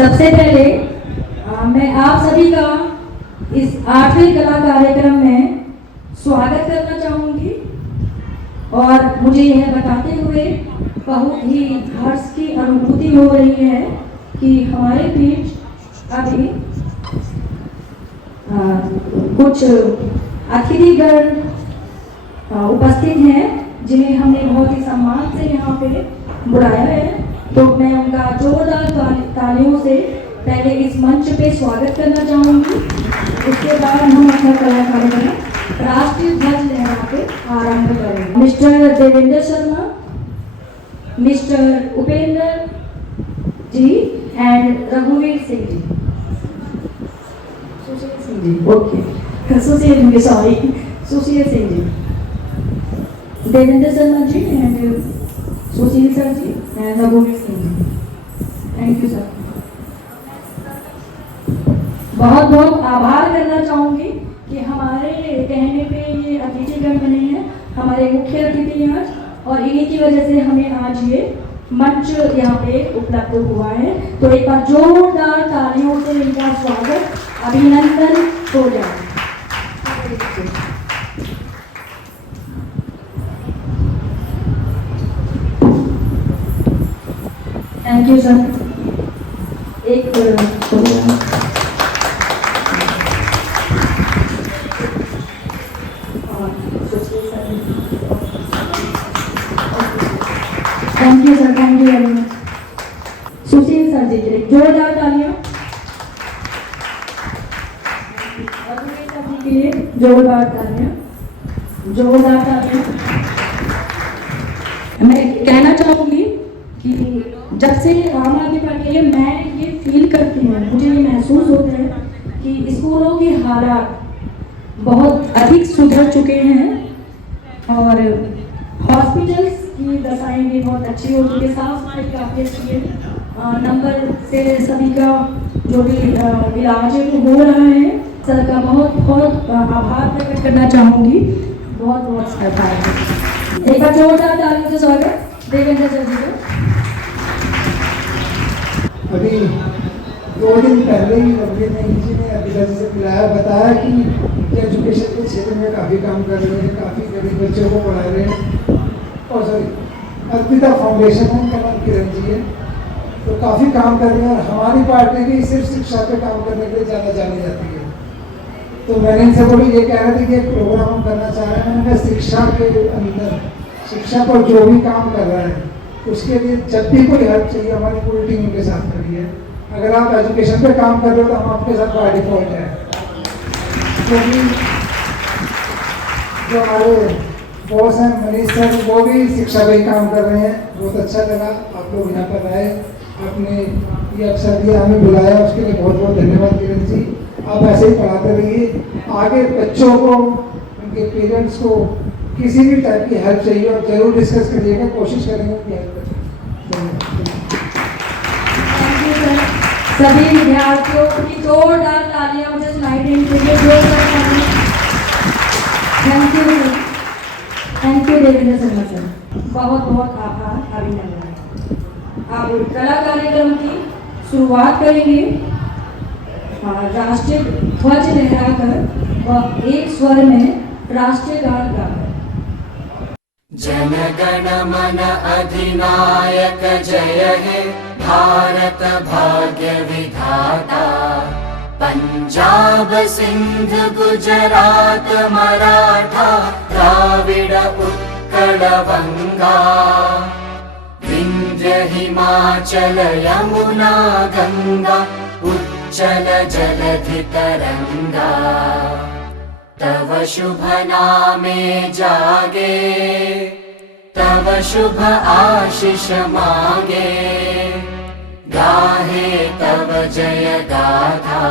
सबसे पहले मैं आप सभी का इस 8वें कला कार्यक्रम में स्वागत करना चाहूँगी और मुझे यह बताते हुए बहुत ही हर्ष की अनुभूति हो रही है कि हमारे बीच अभी कुछ अतिथिगण उपस्थित हैं जिन्हें हमने बहुत ही सम्मान से यहाँ पे बुलाया है। तो मैं उनका जोरदार तालियों से पहले इस मंच पे स्वागत करना चाहूँगी। उसके बाद हम अपना कला कार्यक्रम राष्ट्रीय ध्वज लहरा के आरंभ करेंगे। Mister Devendra Sharma, mister Upendra ji and रघुवीर Singh ji, Sushil Singh ji, okay Sushil Singh ji, Devendra Sharma ji and Sushil sir ji and रघुवीर Singh ji. Thank you sir. बहुत बहुत आभार करना चाहूँगी कि हमारे कहने पे ये अतिथिगण बने हैं, हमारे मुख्य अतिथि आज, और इन्हीं की वजह से हमें आज ये मंच यहाँ पे उपलब्ध हुआ है। तो एक बार जोरदार तालियों से इनका स्वागत अभिनंदन हो जाए। Thank you sir. एक thank you sir, thank you very much. Sushil sir ji के लिए जोरदार तालियां, सर जी के लिए जोरदार तालियां, जोरदार तालियां। मैं कहना चाहूँगी कि जब से आम आदमी पार्टी है मैं ये फील करती हूँ, मुझे ये महसूस होता है कि स्कूलों के हालात बहुत अधिक सुधर चुके हैं और हॉस्पिटल्स की दशाएं भी बहुत अच्छी हो चुकी है, साफ सफाई काफ़ी अच्छी है, नंबर से सभी का जो भी इलाज हो रहा है। सर का बहुत बहुत आभार प्रकट करना चाहूँगी, बहुत बहुत आभार। एक बार जोरदार तालियों से स्वागत देवेंद्र सर जी को। अभी 2 दिन पहले ही रघुवीर जी ने अभिलाषी से मिलाया, बताया कि एजुकेशन के क्षेत्र में काफ़ी काम कर रहे हैं, काफ़ी गरीब बच्चों को पढ़ा रहे हैं। और सॉरी अर्पिता फाउंडेशन है, उनका नाम किरण जी है, तो काफ़ी काम कर रहे हैं और हमारी पार्टी भी सिर्फ शिक्षा पे काम करने के लिए ज़्यादा जानी जाती है। तो मैंने इनसे बोली, ये कह रहे थे कि एक प्रोग्राम हम करना चाह रहे हैं। मैंने कहा शिक्षा के अंदर, शिक्षा पर जो भी काम कर रहा है उसके लिए जब भी कोई हेल्प चाहिए हमारी पूरी टीम उनके साथ खड़ी है। अगर आप एजुकेशन पे काम कर रहे हो तो हम आपके साथ बाय डिफॉल्ट है, क्योंकि जो हमारे बॉस हैं मनीष सर, वो भी शिक्षा पे ही काम कर रहे हैं। बहुत अच्छा लगा आप लोग यहाँ पर आए, आपने ये अवसर दिया, हमें बुलाया, उसके लिए बहुत बहुत धन्यवाद किरण जी। आप ऐसे ही पढ़ाते रहिए, आगे बच्चों को, उनके पेरेंट्स को किसी भी टाइप की हेल्प चाहिए और जरूर डिस्कस करिएगा, कोशिश करेंगे उनकी हेल्प करेंगे। सभी विद्यार्थियों की जोरदार तालियां मुझे सुनाई देनी चाहिए, जोरदार तालियां। Thank you, thank you Devendra Sharma sir, बहुत बहुत आभार, अभिनंदन। अब कला कार्यक्रम की शुरुआत करेंगे राष्ट्रीय ध्वज लहराकर व एक स्वर में राष्ट्रीय गान गाकर। जन गण मन अधिनायक जय हे भारत भाग्य विधाता, पंजाब सिंध गुजरात मराठा द्राविड़ उत्कल बंगा, विंध्य हिमाचल यमुना गंगा उच्चल जलधि तरंगा, तव शुभ नामे जागे, तव शुभ आशीष मांगे, गाहे तव जय गाथा,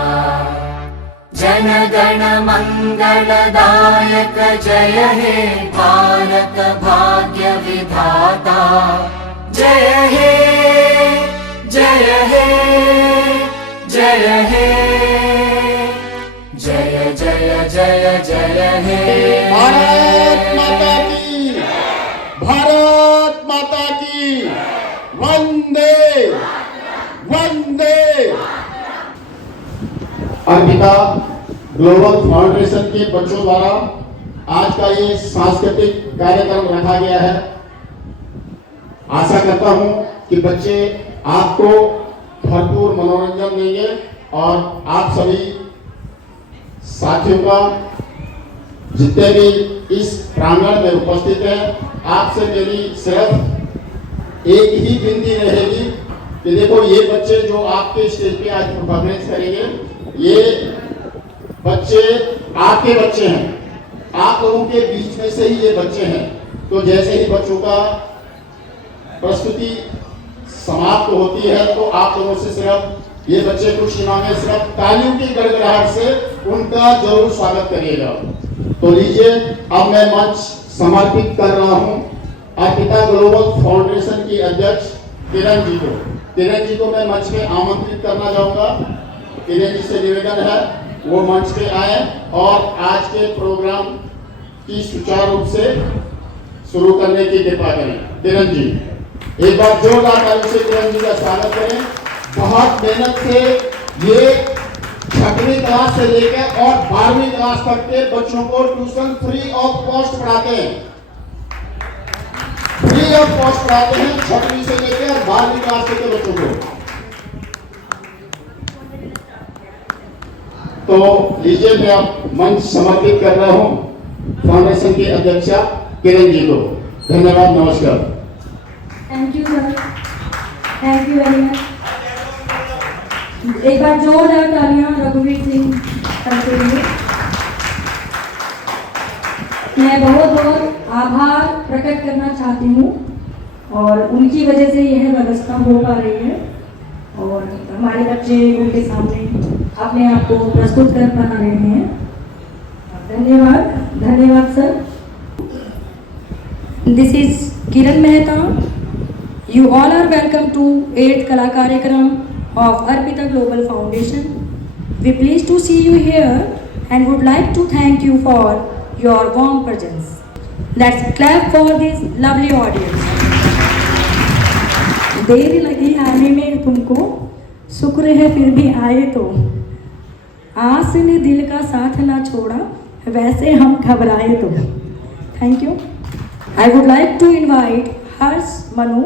जन गण मंगलदायक जय हे भारत भाग्य विधाता, जय हे जय हे जय हे जय जय जय जय हे। भारत माता की, भारत माता की, वंदे वंदे अर्पिता ग्लोबल फाउंडेशन के बच्चों द्वारा आज का ये सांस्कृतिक कार्यक्रम रखा गया है। आशा करता हूं कि बच्चे आपको भरपूर मनोरंजन देंगे और आप सभी साथियों का, जितने भी इस प्रांगण में उपस्थित हैं, आपसे मेरी सिर्फ एक ही विनती रहेगी कि देखो, ये बच्चे जो आपके स्टेज पे आज परफॉर्मेंस करेंगे, ये बच्चे आपके बच्चे हैं, आप लोगों के बीच में से ही ये बच्चे हैं। तो जैसे ही बच्चों का प्रस्तुति समाप्त होती है तो आप लोगों से सिर्फ ये बच्चे कुछ नहीं मांगे, सिर्फ तालियों की गड़गड़ाहट से उनका जरूर स्वागत करिएगा। तो लीजिए, अब मैं मंच समर्पित कर रहा हूं अर्पिता ग्लोबल फाउंडेशन की अध्यक्ष किरण जी को। किरण जी को मैं मंच पे आमंत्रित करना चाहूंगा। किरण जी से निवेदन है वो मंच पे आए और आज के प्रोग्राम की सुचारू रूप से शुरू करने की कृपा करें। किरण जी, एक बार जोरदार ताली से किरण जी का स्वागत करें। बहुत मेहनत से ये 6वीं क्लास से लेकर और 12वीं क्लास तक के बच्चों को ट्यूशन फ्री ऑफ कॉस्ट पढ़ाते हैं। फ्री ऑफ कॉस्ट पढ़ाते हैं 6वीं से लेकर 12वीं क्लास तक के बच्चों को। तो लीजिए, मैं अब मंच समर्पित कर रहा हूं फाउंडेशन की अध्यक्षा किरण जी को। धन्यवाद, नमस्कार। Thank you sir, thank you very much. एक बार जोरदार तालियां रघुवीर सिंह सर के लिए। मैं बहुत बहुत आभार प्रकट करना चाहती हूँ और उनकी वजह से यह व्यवस्था हो पा रही है और हमारे बच्चे उनके सामने अपने आप को प्रस्तुत कर पा रहे हैं। धन्यवाद, धन्यवाद sir. This is Kiran Mehta. You all are welcome to 8th Kala Karyakram of Arpita Global Foundation. We pleased to see you here and would like to thank you for your warm presence. Let's clap for this lovely audience. देर लगी आने में तुमको, शुक्र है फिर भी आए तो। आस ने दिल का साथ ना छोड़ा, वैसे हम घबराए तो। Thank you. I would like to invite Harsh Manu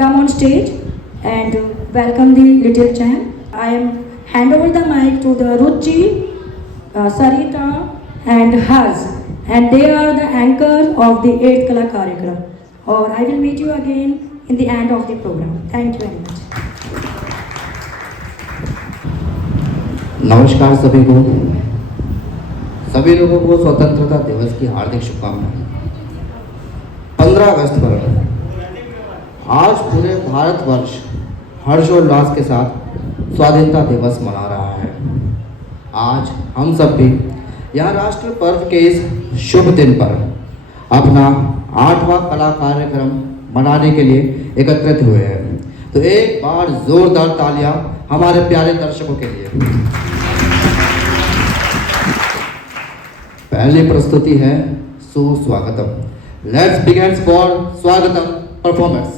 come on stage and welcome the little champ. I am hand over the mic to the Ruchi, Sarita and Harsh, and they are the anchors of the 8th Kala Karyakram. Or I will meet you again in the end of the program. Thank you very much. नमस्कार सभी को, सभी लोगों को स्वतंत्रता दिवस की हार्दिक शुभकामनाएं। 15 अगस्त पर आज पूरे भारतवर्ष हर्षोल्लास के साथ स्वाधीनता दिवस मना रहा है। आज हम सब भी यहाँ राष्ट्र पर्व के इस शुभ दिन पर अपना 8वां कला कार्यक्रम मनाने के लिए एकत्रित हुए हैं। तो एक बार जोरदार तालियां हमारे प्यारे दर्शकों के लिए। पहली प्रस्तुति है सुस्वागतम। लेट्स बिगिन फॉर स्वागतम परफॉर्मेंस।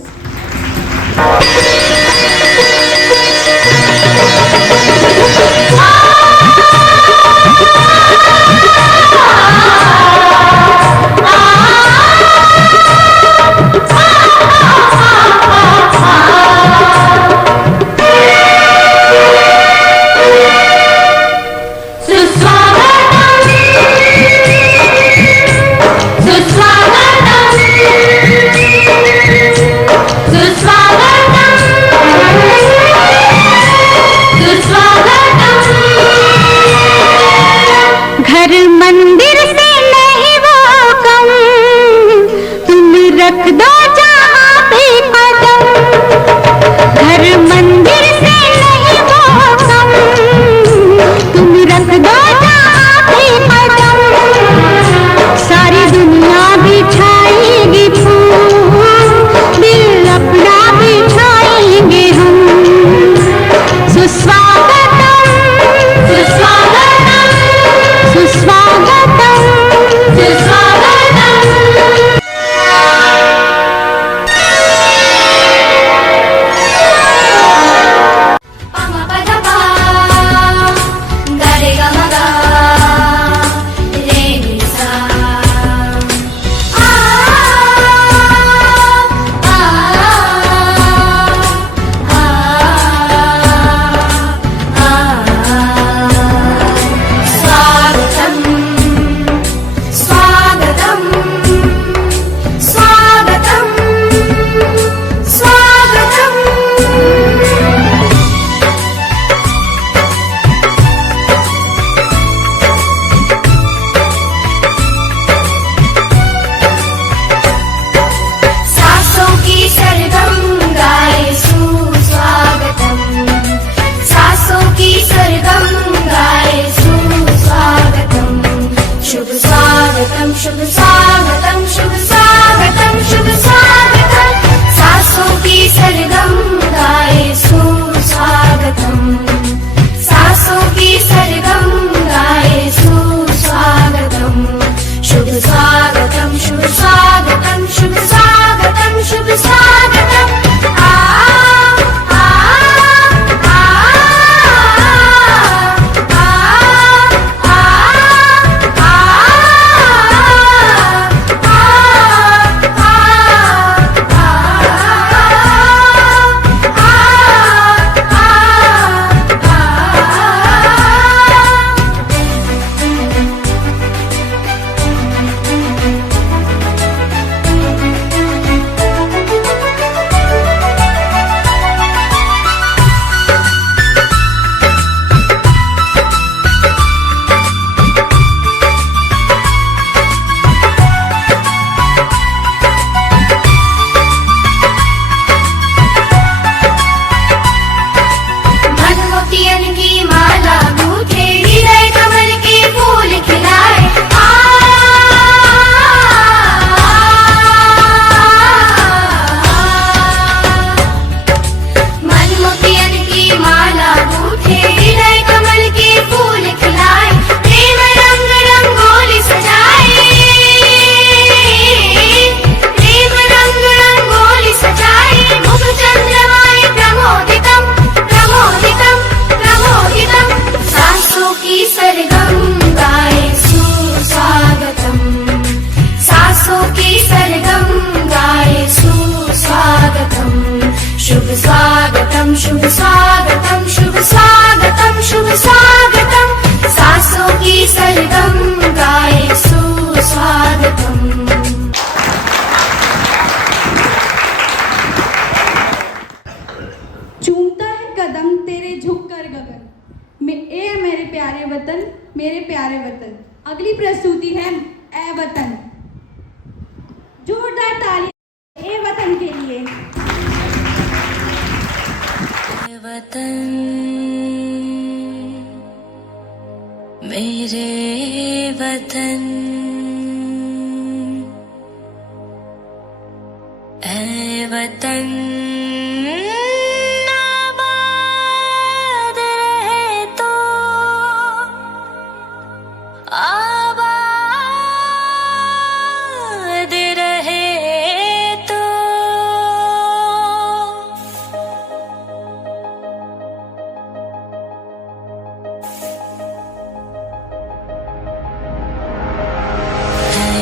Swagam, स्वागतम शुभ स्वागतम शुभ स्वागतम शुभ स्वागतम सासों की सरगम गाए सुस्वागतम। चूमता है कदम तेरे झुक कर गगन ए मेरे प्यारे वतन, मेरे प्यारे वतन। अगली प्रस्तुति है ए वतन। जोरदार ताली ए वतन के लिए। ए वतन मेरे वतन, ए वतन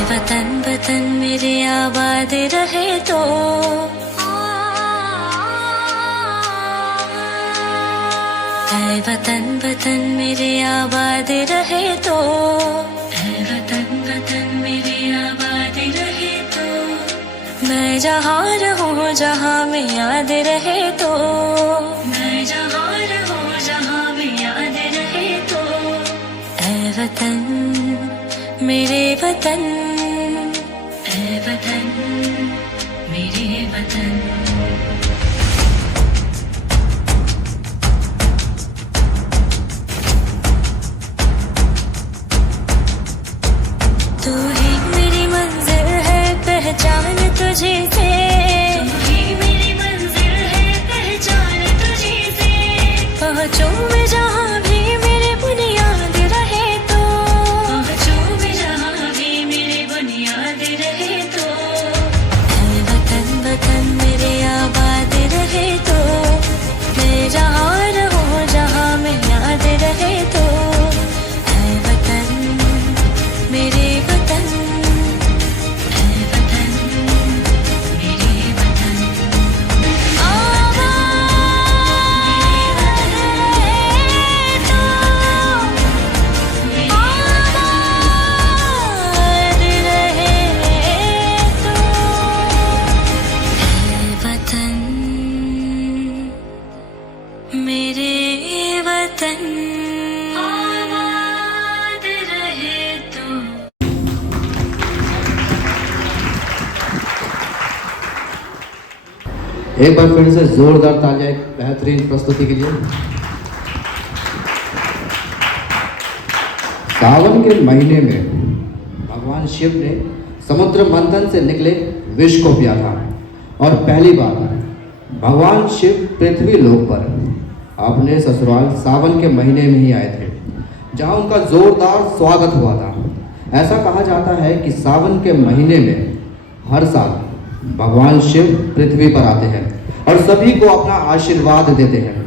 वतन वतन मेरे आबाद रहे तो, ऐ वतन वतन मेरे आबाद रहे तो, ऐ वतन वतन मेरे आबाद रहे तो, मैं जहाँ रहूँ जहाँ में याद रहे तो, मैं जहाँ रहूँ जहाँ में याद रहे तो, ऐ वतन मेरे वतन, ऐ वतन मेरे वतन। तू ही मेरी मंजिल है पहचान तुझे से, तू ही मेरी मंजिल है पहचान तुझे से, पहुँचूं मैं जहाँ भी मेरे बुनियाद रहे तो, पहुँचूं मैं जहाँ भी मेरे बुनियाद रहे तो, ऐ वतन वतन मेरे आबाद रहे तो, मैं जहाँ रहूँ जहाँ में याद रहे तो, ऐ वतन मेरे वतन, ऐ वतन मेरे वतन। आबाद रहे तो, आबाद रहे तो, ऐ वतन मेरे वतन, आबाद रहे तो। एक बार फिर से जोरदार तालियां एक बेहतरीन प्रस्तुति के लिए। सावन के महीने में भगवान शिव ने समुद्र मंथन से निकले विष को पिया था और पहली बार भगवान शिव पृथ्वी लोक पर अपने ससुराल सावन के महीने में ही आए थे, जहां उनका जोरदार स्वागत हुआ था। ऐसा कहा जाता है कि सावन के महीने में हर साल भगवान शिव पृथ्वी पर आते हैं और सभी को अपना आशीर्वाद देते हैं।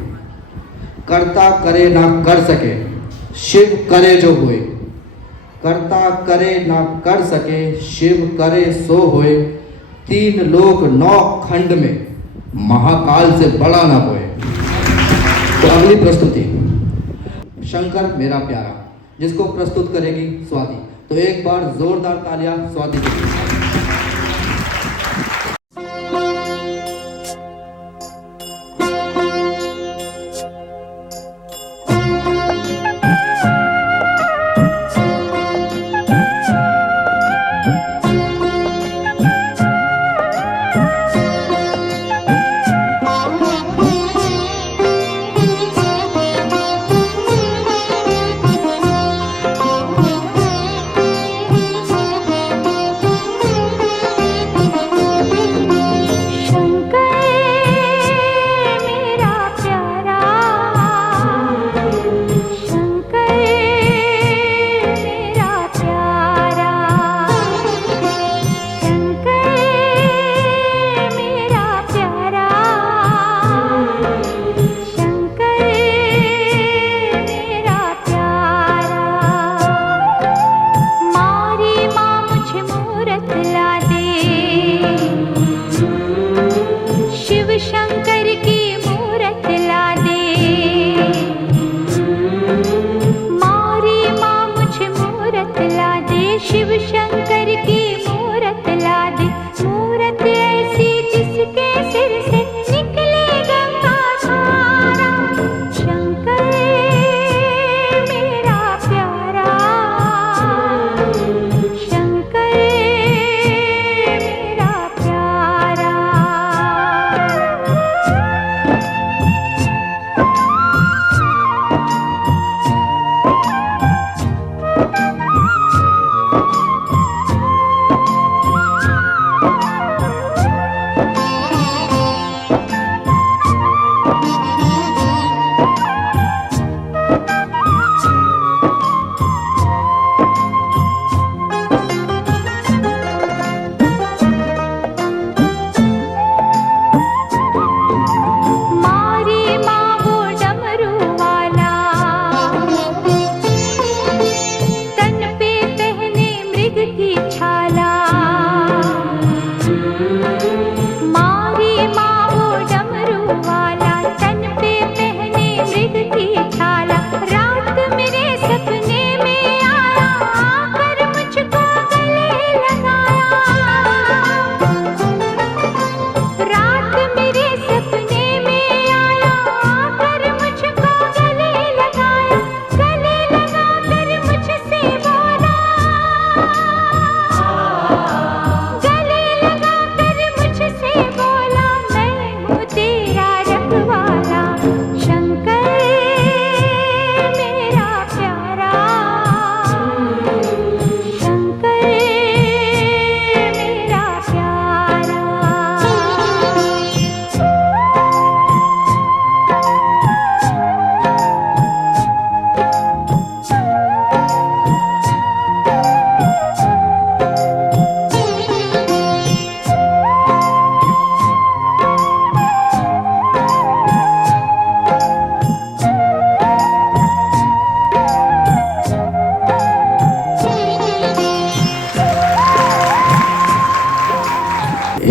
कर्ता करे ना कर सके, शिव करे जो होए, कर्ता करे ना कर सके, शिव करे सो होए, तीन लोक नौ खंड में महाकाल से बड़ा ना होए। तो अगली प्रस्तुति शंकर मेरा प्यारा, जिसको प्रस्तुत करेगी स्वाति। तो एक बार जोरदार तालियां स्वाति के लिए।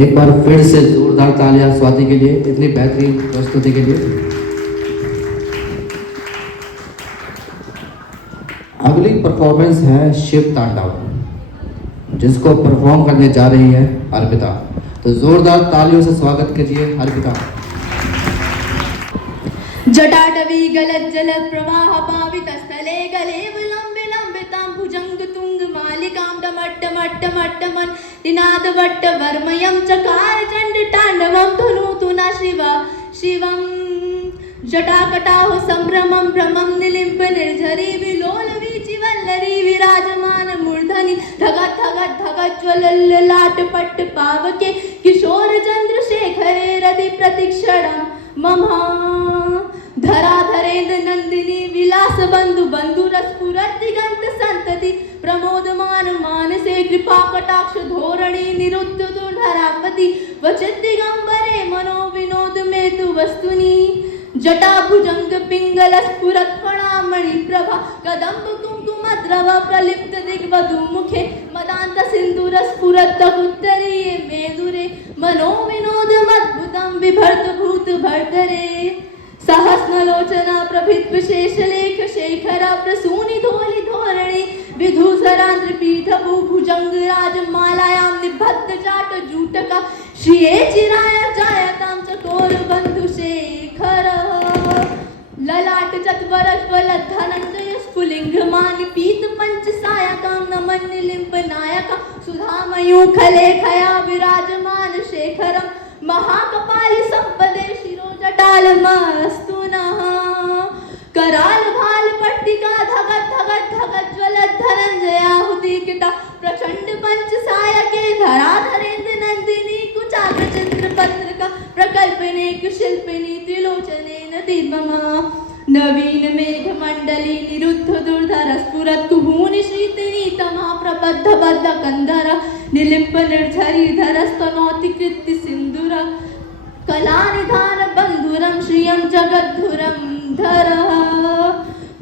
एक बार फिर से जोरदार तालियां स्वाति के लिए इतनी बेहतरीन प्रस्तुति के लिए। अगली परफॉर्मेंस है शिव तांडव, जिसको परफॉर्म करने जा रही है अर्पिता। तो जोरदार तालियों से स्वागत कीजिए अर्पिता। जटाटवी गलत जलद प्रवाह पावित स्थले गले विलंबे लंबितां भुजंग तुंग मालिकां डमट्ट मट्ट मट्ट मन निनाद वट्ट वर्मयं चकार चंड तांडवं धनुतु न शिवा शिवं जटाकटाह संभ्रमं भ्रमं निलिम्ब निर्झरी विलोल वीचिवल्लरी विराजमान मूर्धनि धगत धगत धगत ज्वलल लाट पट्ट पावके किशोर चंद्रशेखरे रति प्रतिक्षणं ममा धराधरेन्द्र नंदिनी विलास बंधु बंधु रसपुरत दिगंत संतति प्रमोदमान मानसे कृपा कटाक्ष धोरणी निरुद्ध दुर्धरापति वचित दिगंबरे मनो विनोद में तु वस्तुनि जटा भुजंग पिंगल स्फुरत फणामणि प्रभा कदम्ब कुंकुम द्रव प्रलिप्त दिग्वधु मुखे मदांत सिंदूर स्फुरत उत्तरीये मेदुरे मनो विनोद मद्भुतं बिभर्त भूत भर्तरे सहस्रलोचना प्रभित विशेष लेख शेखरा प्रसूनि धोलि धोरणी विधूसरांद्र पीठ भुजंग राजमालायां निबद्ध जाट जूटका श्रिये चिराय जायतां चकोर बंधु शेखर ललाट चत्वरज्वल धनंजय स्फुलिंग मानि पीत पंच सायकां नमन निलिम्प नायका सुधामयूखले खया विराजमान शेखरं महाकपालि संपदे शिरो जटाल मस्तु नः कराल भाल पट्टिका धगत धगत धगत ज्वलत धनंजयाहुति किटा प्रचंड पंच सायके धराधरेन्द्र नंदिनी कुचाग्र चंद्र पत्रिका प्रकल्पने कुशिल्पिनी त्रिलोचनेन दिममा नवीन मेघ मंडली निरुद्ध दुर्धर स्फुरत कुभूनि शीतिनी तमा प्रबद्ध बद्ध कंधर निलिम्प निर्झरी धरस्तनोति कृत्ति सिंधुर कलानिधान बंधुरं श्रियं जगद्धुरं धरः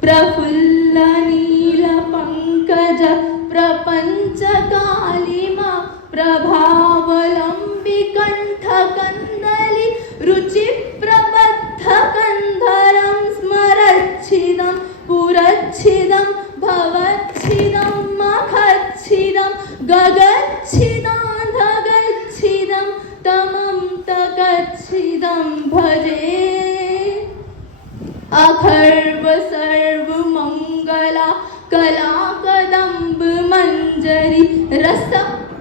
प्रफुल्ल नील पंकज प्रपंच कालिमा प्रभावलंबी कंठ कंदली रुचि प्रबद्ध कंधरं स्मरच्छिदं पुरच्छिदं भवच्छिदं मखच्छिदं गगच्छिदं धगच्छिदं तमं तगच्छिदं भजे अखर्व सर्व मंगला कला कदम्ब मंजरी रस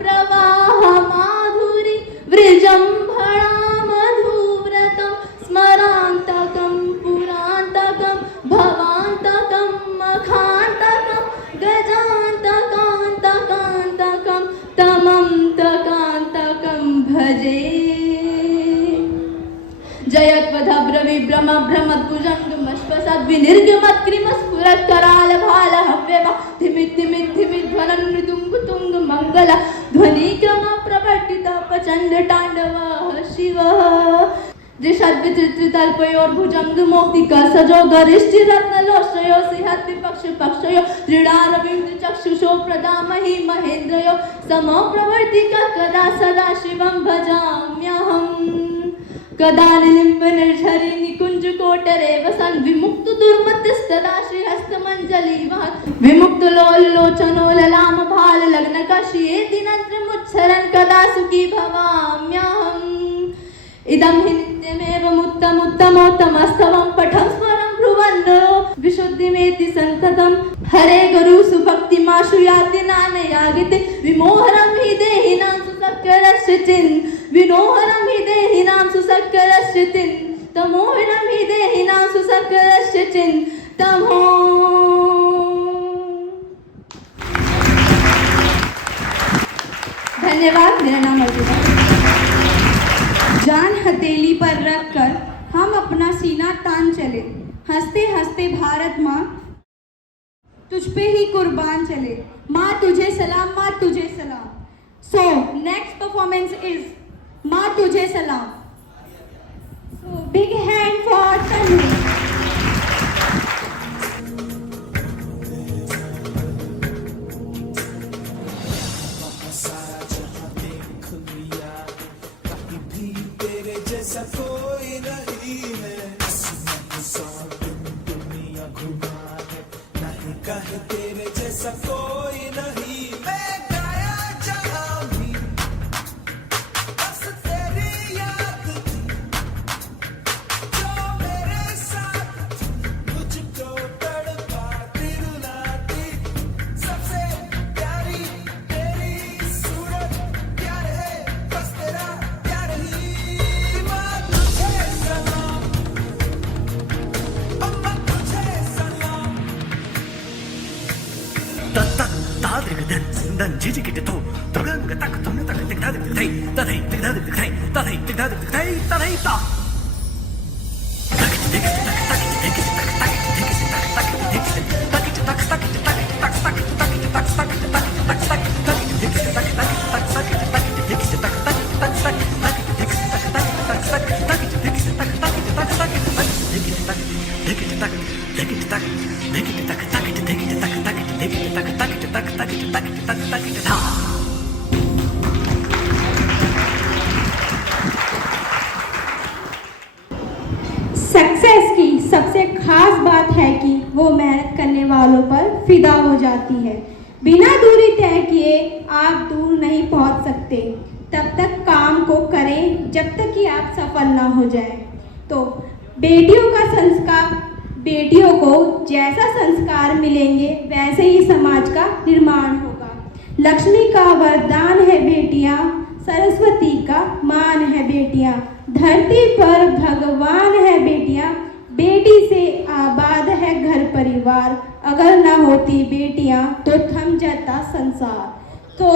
प्रवाह माधुरी वृजंभणा मधुव्रतं स्मरांतकं पुरांतकं भवांतकं मखांतकं गजांतकांतकांतकं तमं तकांतकं भजे जयत्वधभ्र विभ्रम भ्रमद्भुजङ्गमश्वसद् विनिर्गमत् क्रिमस्फुरत् कराल भाल हव्यवा धिमित् धिमित् धिमित् ध्वनन् मृदुङ्ग तुङ्ग मङ्गल ध्वनिक्रम प्रवर्तित प्रचण्ड ताण्डवः शिवः दृषद्विचित्रितल्पयोर्भुजङ्ग मौक्तिक सजो गरिष्ठि रत्नलोष्टयो सिंहति पक्ष पक्षयो दृढारविन्द चक्षुषो प्रदामहि महेन्द्रयो समो प्रवर्तिक कदा सदा शिवं भजाम्यहम् कदा निलिम्ब निर्झरि निकुंज कोटरे वसन विमुक्त दुर्मतिस्तदा श्रीहस्तमंजलि वहत् विमुक्त लोल लोचनो ललाम भाल लग्न कशिये दिनंत्र मुच्छरन् कदा सुखी भवाम्यहम् इदं हि नित्यमेव मुत्तमोत्तमस्तवं पठं स्मरं ब्रुवन्नरो विशुद्धिमेति संततं हरे गुरु सुभक्तिमाशु याति नानयागिते विमोहरं हि देहिनां सुसक्करस्य चिन् विनोहरं हि देहिनां सुसक्करस्य चिन् तमोहरं हि देहिनां सुसक्करस्य चिन् तमो धन्यवाद। मेरा नाम अर्पिता। जान हथेली पर रख कर हम अपना सीना तान चले, हंसते हंसते भारत माँ तुझ पे ही कुर्बान चले। माँ तुझे सलाम, माँ तुझे सलाम। सो नेक्स्ट परफॉर्मेंस इज माँ तुझे सलाम। सो बिग हैंड फॉर तनु। जैसा कोई नहीं मैं गाया जहां भी बस तेरी याद थी जो मेरे साथ मुझको तड़पाती रुलाती सबसे प्यारी तेरी सूरत प्यार है बस तेरा प्यार ही दिमाग तुझे सलाम अम्मा तुझे सलाम तत ताद्रिगदन सिंदन जिजिकिटतो तगंग तक तुम तक दिखा दिखै तदै दिखा दिखै तदै दिखा दिखै तदै ता सक्सेस की सबसे खास बात है कि वो मेहनत करने वालों पर फिदा हो जाती है। बिना दूरी तय किए आप दूर नहीं पहुंच सकते। तब तक काम को करें जब तक कि आप सफल ना हो जाएं। तो बेटियों का संस्कार, बेटियों को जैसा संस्कार मिलेंगे वैसे ही समाज का निर्माण होगा। लक्ष्मी का वरदान है बेटियां, सरस्वती का मान है बेटियां, धरती पर भगवान है बेटियां, बेटी से आबाद है घर परिवार, अगर ना होती बेटियां तो थम जाता संसार। तो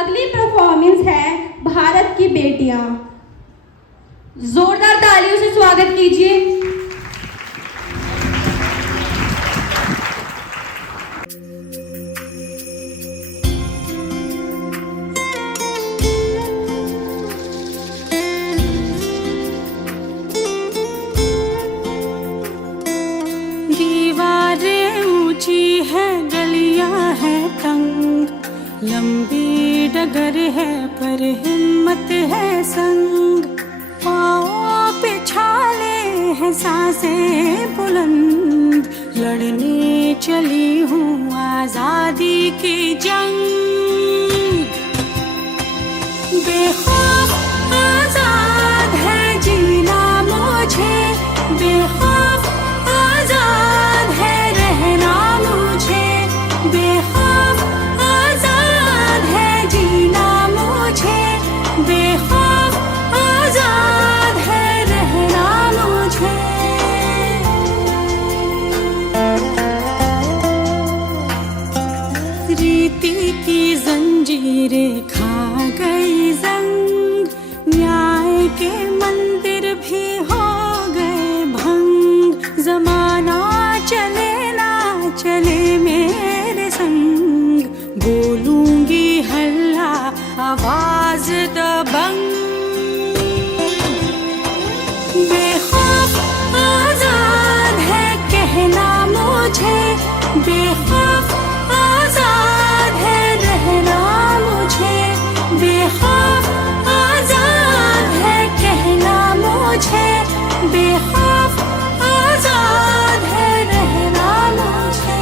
अगली परफॉर्मेंस है भारत की बेटियां। जोरदार तालियों से स्वागत कीजिए। दीवारें ऊंची है, गलियां है तंग, लंबी डगर है पर हिम्मत है संग, पाँव पे छाले हैं सांसें बुलंद, लड़ने चली हूँ आजादी की जंग। बेखौफ आजाद है जीना मुझे, बेखौफ आजाद है रहना मुझे, बेखौफ आजाद है जीना मुझे, बेखौफ आजाद है रहना मुझे। रीति की जंजीरें खा गई जंग, न्याय के मंदिर भी हो गए भंग, जमाना चले ना चले मेरे संग, बोलूंगी हल्ला आवाज दबंग। बेखौफ आजाद है कहना मुझे, बेखौफ आजाद है रहना मुझे, बेखौफ आजाद है कहना मुझे, बेखौफ आजाद है रहना मुझे।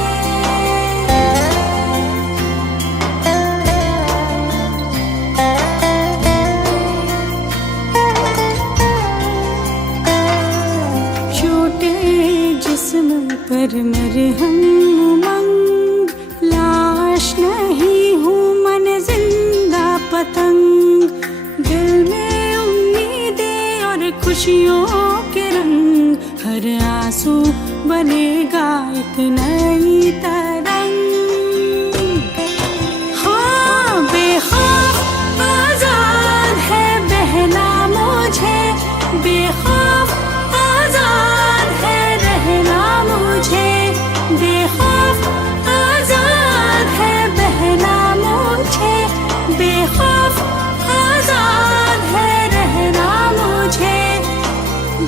छोटे जिस्म पर मरहम उमंग, लाश नहीं हूँ मन जिंदा पतंग, दिल में उम्मीदें और खुशियों के रंग, हर आंसू बनेगा एक नई तरंग। हाँ बेखौफ आजाद है बहना मुझे, बेखौफ आजाद है रहना मुझे, बेखौफ आजाद है बहना मुझे, बेखौफ आजाद है रहना मुझे।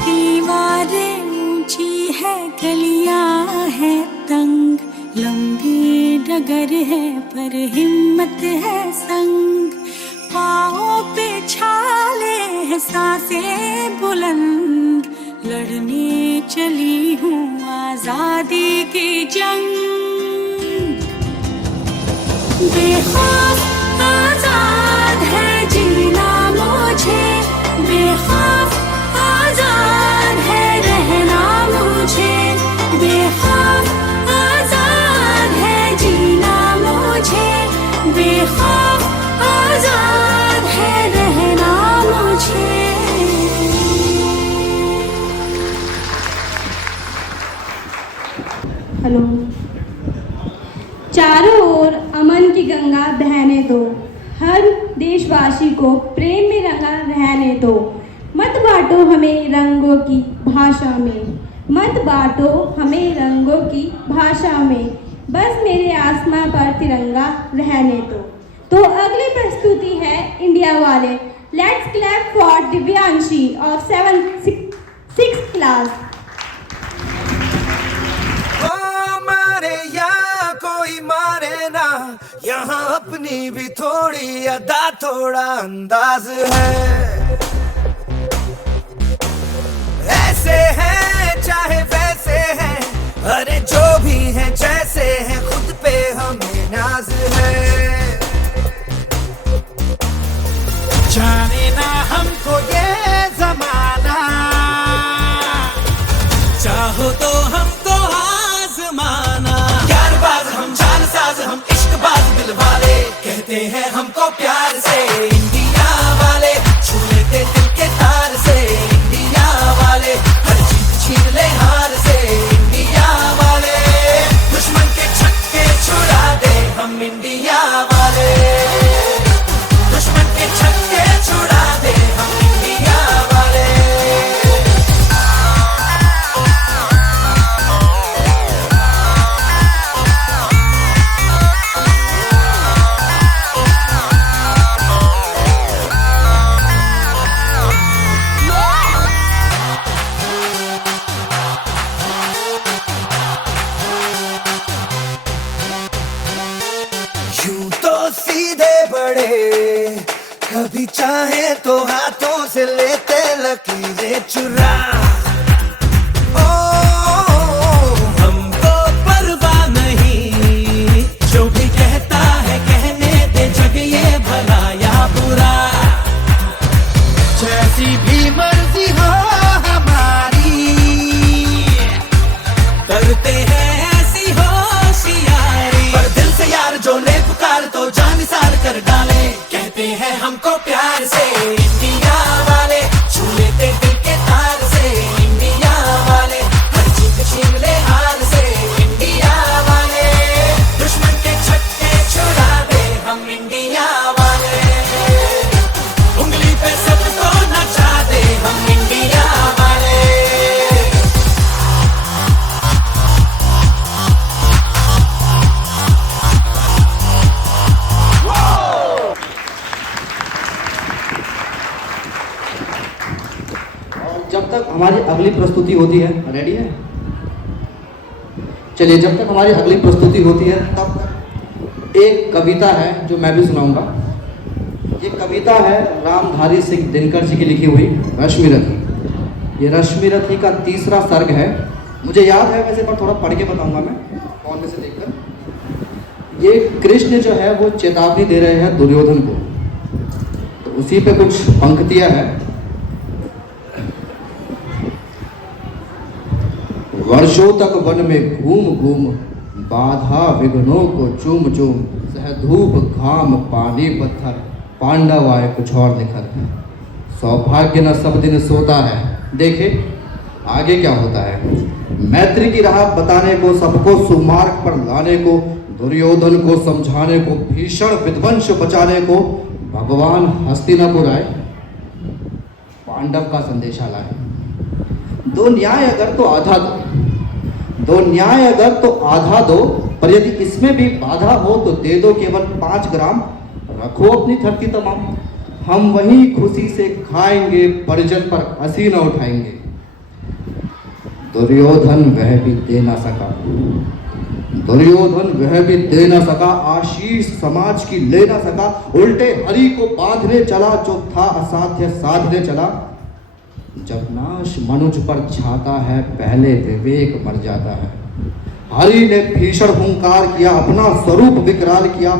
दीवारें ऊंची है, गलियां है तंग, लंबी डगर है पर हिम्मत है संग, पाँव पे छाले हैं सांसें बुलंद, लड़ने चली हूँ आजादी की जंग। बेखौफ आजाद है जीना मुझे, बेखौफ आजाद है रहना मुझे, बेखौफ आजाद है जीना मुझे, बेखौफ आजाद है रहना मुझे। हेलो। चारों ओर अमन की गंगा बहने दो, हर देशवासी को प्रेम में रंगा रहने दो। मत बांटो हमें रंगों की भाषा में, मत बांटो हमें रंगों की भाषा में, बस मेरे आसमां पर तिरंगा रहने दो। तो अगली प्रस्तुति है इंडिया वाले। Let's clap for Divyanshi of 6th class. ओ मारे या कोई मारे ना, यहाँ अपनी भी थोड़ी अदा थोड़ा अंदाज है। ऐसे हैं चाहे वैसे हैं, अरे जो भी हैं जैसे हैं, खुद पे हमें नाज है। जाने ना हमको ये जमाना, चाहो तो हमको आजमाना। यारबाज हम, जानसाज हम, इश्कबाज दिल वाले, कहते हैं हमको प्यार से इंडिया वाले, छू लेते दिल के तार से इंडिया वाले, हर चीज छीन ले हार से इंडिया वाले, दुश्मन के छक्के छुड़ा दे हम इंडिया वाले, दुश्मन के छक्के छुड़ा दे हम इंडिया वाले। यूं तो सीधे बड़े, कभी चाहे तो हाथों से लेते लकीरें चुरा। ओ हमको परवाह नहीं, जो भी कहता है कहने दे, जग ये भला या बुरा। जैसी भी मर्जी हो हमारी, करते हैं ऐसी होशियारी, पर दिल से यार जो ले पुकार तो जान निसार कर डाले, कहते हैं हमको प्यार से इंडिया वाले, छू लेते दिल के तार से इंडिया वाले, हर चीज छीन ले हार से इंडिया वाले, दुश्मन के छक्के छुड़ा दे हम इंडिया वाले, उंगली पे सबको नचा दे हम इंडिया वाले। जब तक हमारी अगली प्रस्तुति होती है, रेडी है? चलिए, जब तक हमारी अगली प्रस्तुति होती है तब तक एक कविता है जो मैं भी सुनाऊंगा। ये कविता है रामधारी सिंह दिनकर जी की लिखी हुई रश्मि रथी। ये रश्मि रथी का तीसरा सर्ग है, मुझे याद है वैसे, पर थोड़ा पढ़ के बताऊंगा मैं कौन में से देखकर। ये कृष्ण जो है वो चेतावनी दे रहे हैं दुर्योधन को, तो उसी पे कुछ पंक्तियां हैं। वर्षों तक वन में घूम घूम, बाधा विघ्नों को चूम चूम, सह धूप घाम पानी पत्थर, पांडव आए कुछ और निखर। सौभाग्य न सब दिन सोता है, देखे आगे क्या होता है। मैत्री की राह बताने को, सबको सुमार्ग पर लाने को, दुर्योधन को समझाने को, भीषण विध्वंस बचाने को, भगवान हस्तिनापुर आए, पांडव का संदेशा लाए। दो न्याय अगर तो आधा दो, दो न्याय अगर तो आधा दो, पर यदि इसमें भी बाधा हो तो दे दो केवल 5 ग्राम, रखो अपनी धरती तमाम, हम वही खुशी से खाएंगे, परिजन पर हंसी न उठाएंगे। दुर्योधन वह भी दे ना सका, दुर्योधन वह भी दे ना सका, आशीष समाज की ले ना सका, उल्टे हरि को बांधने चला, जो था असाध्य साधने चला। जब नाश मनुज पर छाता है, पहले विवेक मर जाता है। हरि ने भीषण हुंकार किया, अपना स्वरूप विकराल किया,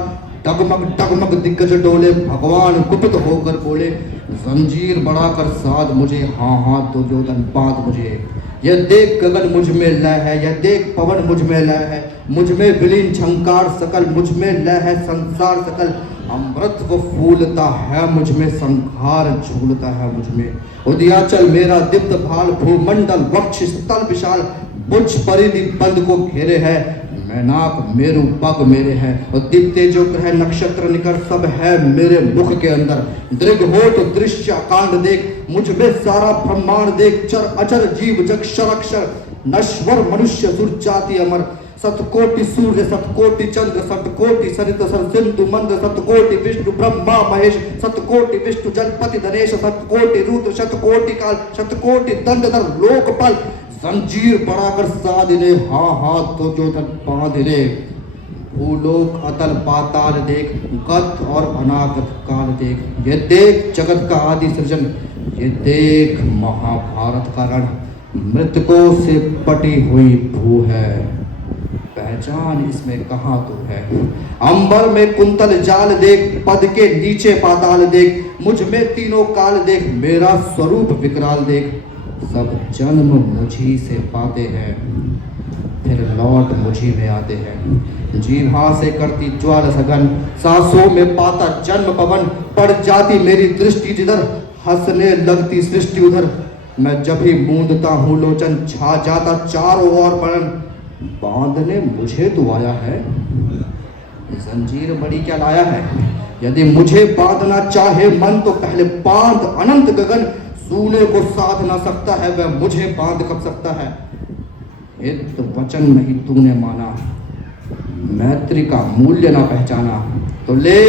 डगमग डगमग दिग्गज डोले, भगवान कुपित होकर बोले, जंजीर बढ़ाकर साध मुझे, हाँ हाँ दुर्योधन बांध मुझे। यह देख गगन मुझ में लय है, यह देख पवन मुझ में लय है, मुझ में विलीन झंकार सकल, मुझ में लय है संसार सकल। अमृत वो फूलता है मुझ में, संहार झूलता है मुझ में। उदयाचल मेरा दीप्त भाल, भूमंडल वक्ष स्थल विशाल, बुझ परिधि बंद को घेरे है, मैनाक मेरु पग मेरे हैं। और दीप्ते जो ग्रह नक्षत्र निकर सब है मेरे मुख के अंदर। दृग्होट दृश्य कांड देख, मुझ में सारा ब्रह्मांड देख, चर अचर जीव जग क्षर नश्वर मनुष्य सुर जाति अमर। सतकोटि सूर्य सतकोटि चंद्र सतकोटि सरित सर सिंधु मंद्र, सतकोटि विष्णु ब्रह्मा महेश, सतकोटि विष्णु जलपति धनेश, सतकोटि रुद्र शतकोटि काल, शतकोटि दंडधर लोकपाल। जंजीर बढ़ाकर साधिने, हाँ हाँ दुर्योधन बांधिने। भूलोक अतल पाताल देख, गत और अनागत काल देख। ये देख जगत का आदि सृजन, ये देख महाभारत का रण। मृतकों से पटी हुई भू है, पहचान इसमें कहाँ तो है। अंबर में कुंतल जाल देख, पद के नीचे पाताल देख, मुझ में तीनों काल देख, मेरा स्वरूप विकराल देख। सब जन्म मुझी से पाते हैं, फिर लौट मुझी में आते हैं। जीभा से करती ज्वाल सघन, सांसों में पाता जन्म पवन। पड़ जाती मेरी दृष्टि जिधर, हंसने लगती सृष्टि उधर। मैं जब भी मूंदता हूँ लोचन, छा जाता चारों ओर पवन। बांधने मुझे तो आया है, जंजीर बड़ी क्या लाया है। यदि मुझे बांधना चाहे मन तो पहले बांध अनंत गगन। सूने को साध ना सकता है वह मुझे बांध कब सकता है। हित वचन नहीं तूने माना, मैत्री का मूल्य ना पहचाना। तो ले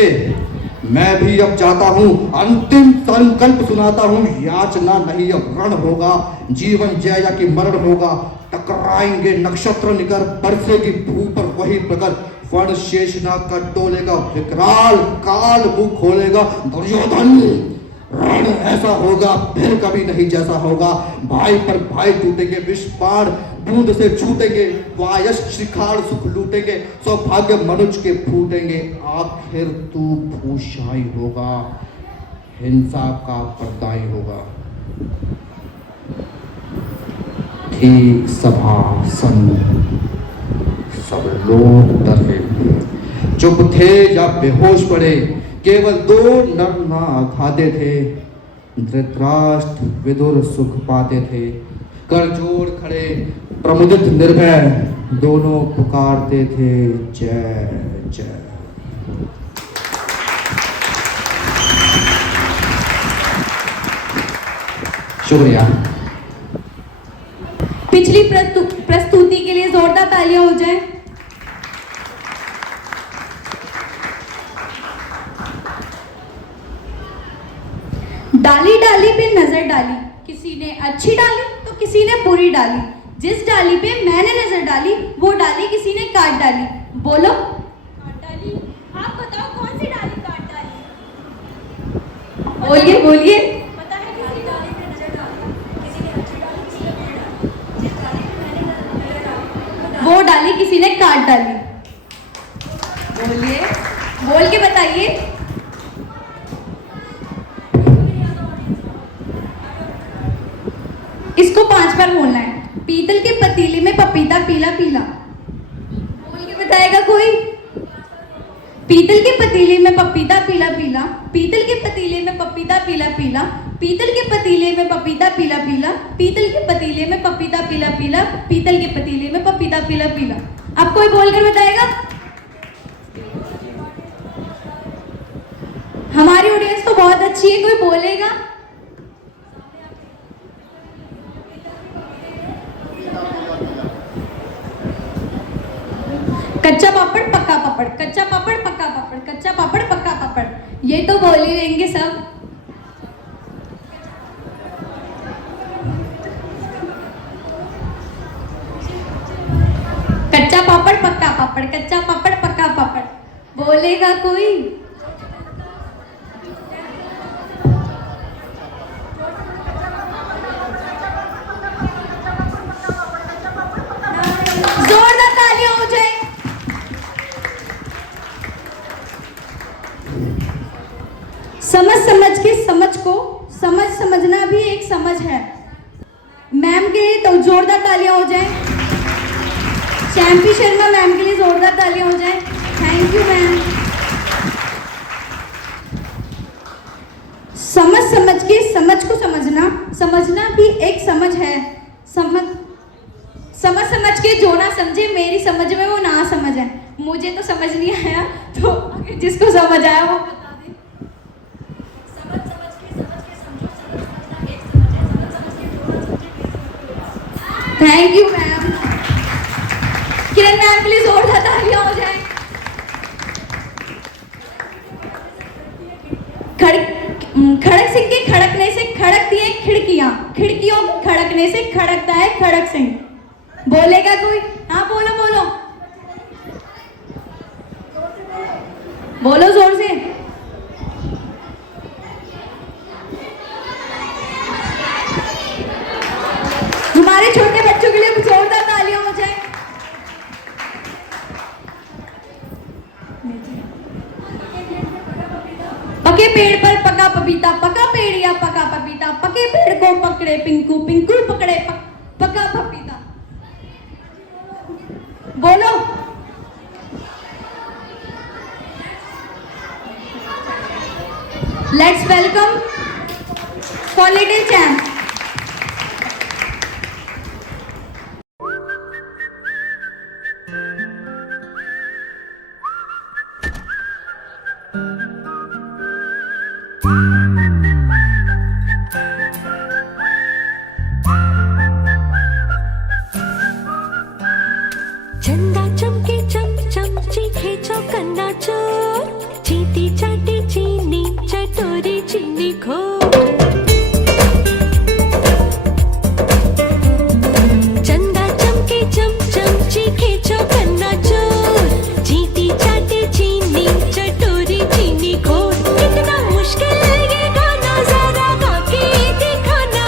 मैं भी अब जाता हूँ, अंतिम संकल्प सुनाता हूँ। याचना नहीं अब रण होगा, जीवन जय या कि मरण होगा। टकराएंगे नक्षत्र निकर, बरसेगी भू पर वही प्रकर। फण शेषनाग का टोलेगा, विकराल काल मुख खोलेगा। दुर्योधन रण ऐसा होगा फिर कभी नहीं जैसा होगा। भाई पर भाई टूटेंगे, विष बाण बूंद से छूटेंगे। वायस शिखार सुख लूटेंगे, सौभाग्य मनुष्य के फूटेंगे। आखिर तू भूषाई होगा, हिंसा का पर्दाई होगा। थी सभा सन, सब लोग डरे, चुप थे या बेहोश पड़े। केवल दो नर ना खाते थे, धृतराष्ट्र विदुर सुख पाते थे। कर जोड़ खड़े प्रमुदित निर्भय, दोनों पुकारते थे जय जय। शुक्रिया। पिछली प्रस्तुति के लिए जोरदार तालियां हो जाए। डाली डाली पे नजर डाली, किसी ने अच्छी डाली तो किसी ने बुरी डाली। जिस डाली पे मैंने नजर डाली वो डाली किसी ने काट डाली। बोलो काट डाली। आप बताओ कौन सी डाली काट डाली? बोलिए बोलिए। पता है किसी डाली पे नजर डाली, किसी ने अच्छी डाली, किसी ने बुरी डाली। जिस डाली पे मैंने नजर डाली वो डाली किसी ने काट डाली। बोलिए, बोल के बताइए। इसको 5 बार बोलना है। पीतल के पतीले में पपीता पीला पीला। बोल के बताएगा कोई? पीतल के पतीले में पपीता पीला पीला, पीतल के पतीले में पपीता पीला पीला, पीतल के पतीले में पपीता पीला पीला, पीतल के पतीले में पपीता पीला पीला, पीतल के पतीले में पपीता पीला पीला। अब कोई बोल कर बताएगा? हमारी ऑडियंस तो बहुत अच्छी है, कोई बोलेगा? कच्चा पापड़ पक्का पापड़, कच्चा पापड़ पक्का पापड़, कच्चा पापड़ पक्का पापड़। ये तो बोल ही लेंगे सब। कच्चा पापड़ पक्का पापड़, कच्चा पापड़ पक्का पापड़। बोलेगा कोई? जोरदार तालियां हो जाए। समझ समझ के समझ को समझना भी एक समझ है। मैम के लिए तो जोरदार तालियां हो जाए। शैम्पी शर्मा मैम के लिए जोरदार तालियां हो जाए। Thank you ma'am. समझ समझ के समझ को समझना भी एक समझ है। समझ समझ के जो ना समझे, मेरी समझ में वो ना समझ है। मुझे तो समझ नहीं आया, तो अगर जिसको समझ आया वो बता दे। समझ समझ के समझो, समझना एक समझ है। समझ समझ के जो ना समझे। Thank you ma'am. Kiran ma'am के लिए जोरदार तालियां हो जाए। खड़क सिंह के खड़कने से खड़कती हैं खिड़कियां, खिड़कियों के खड़कने से खड़कता है खड़क सिंह। बोलेगा कोई? हाँ बोलो बोलो बोलो जोर से। हमारे छोटे बच्चों के लिए जोरदार तालियां हो जाए। पके पेड़ पर पका पपीता, पका पेड़ या पका पपीता, पके पेड़ को पकड़े पिंकू, पिंकू पकड़े पका पपीता। बोलो। Let's welcome for little champ. चंदा चमके चम चमची खेचो कन्ना चोर, चीटी चाटी चीनी चटोरी चीनी खो। चंदा चमके चम चमची खेचो कन्ना चोर, चीटी चाटी चीनी चटोरी चीनी खो। कितना मुश्किल ये गाना जरा गा के दिखाना।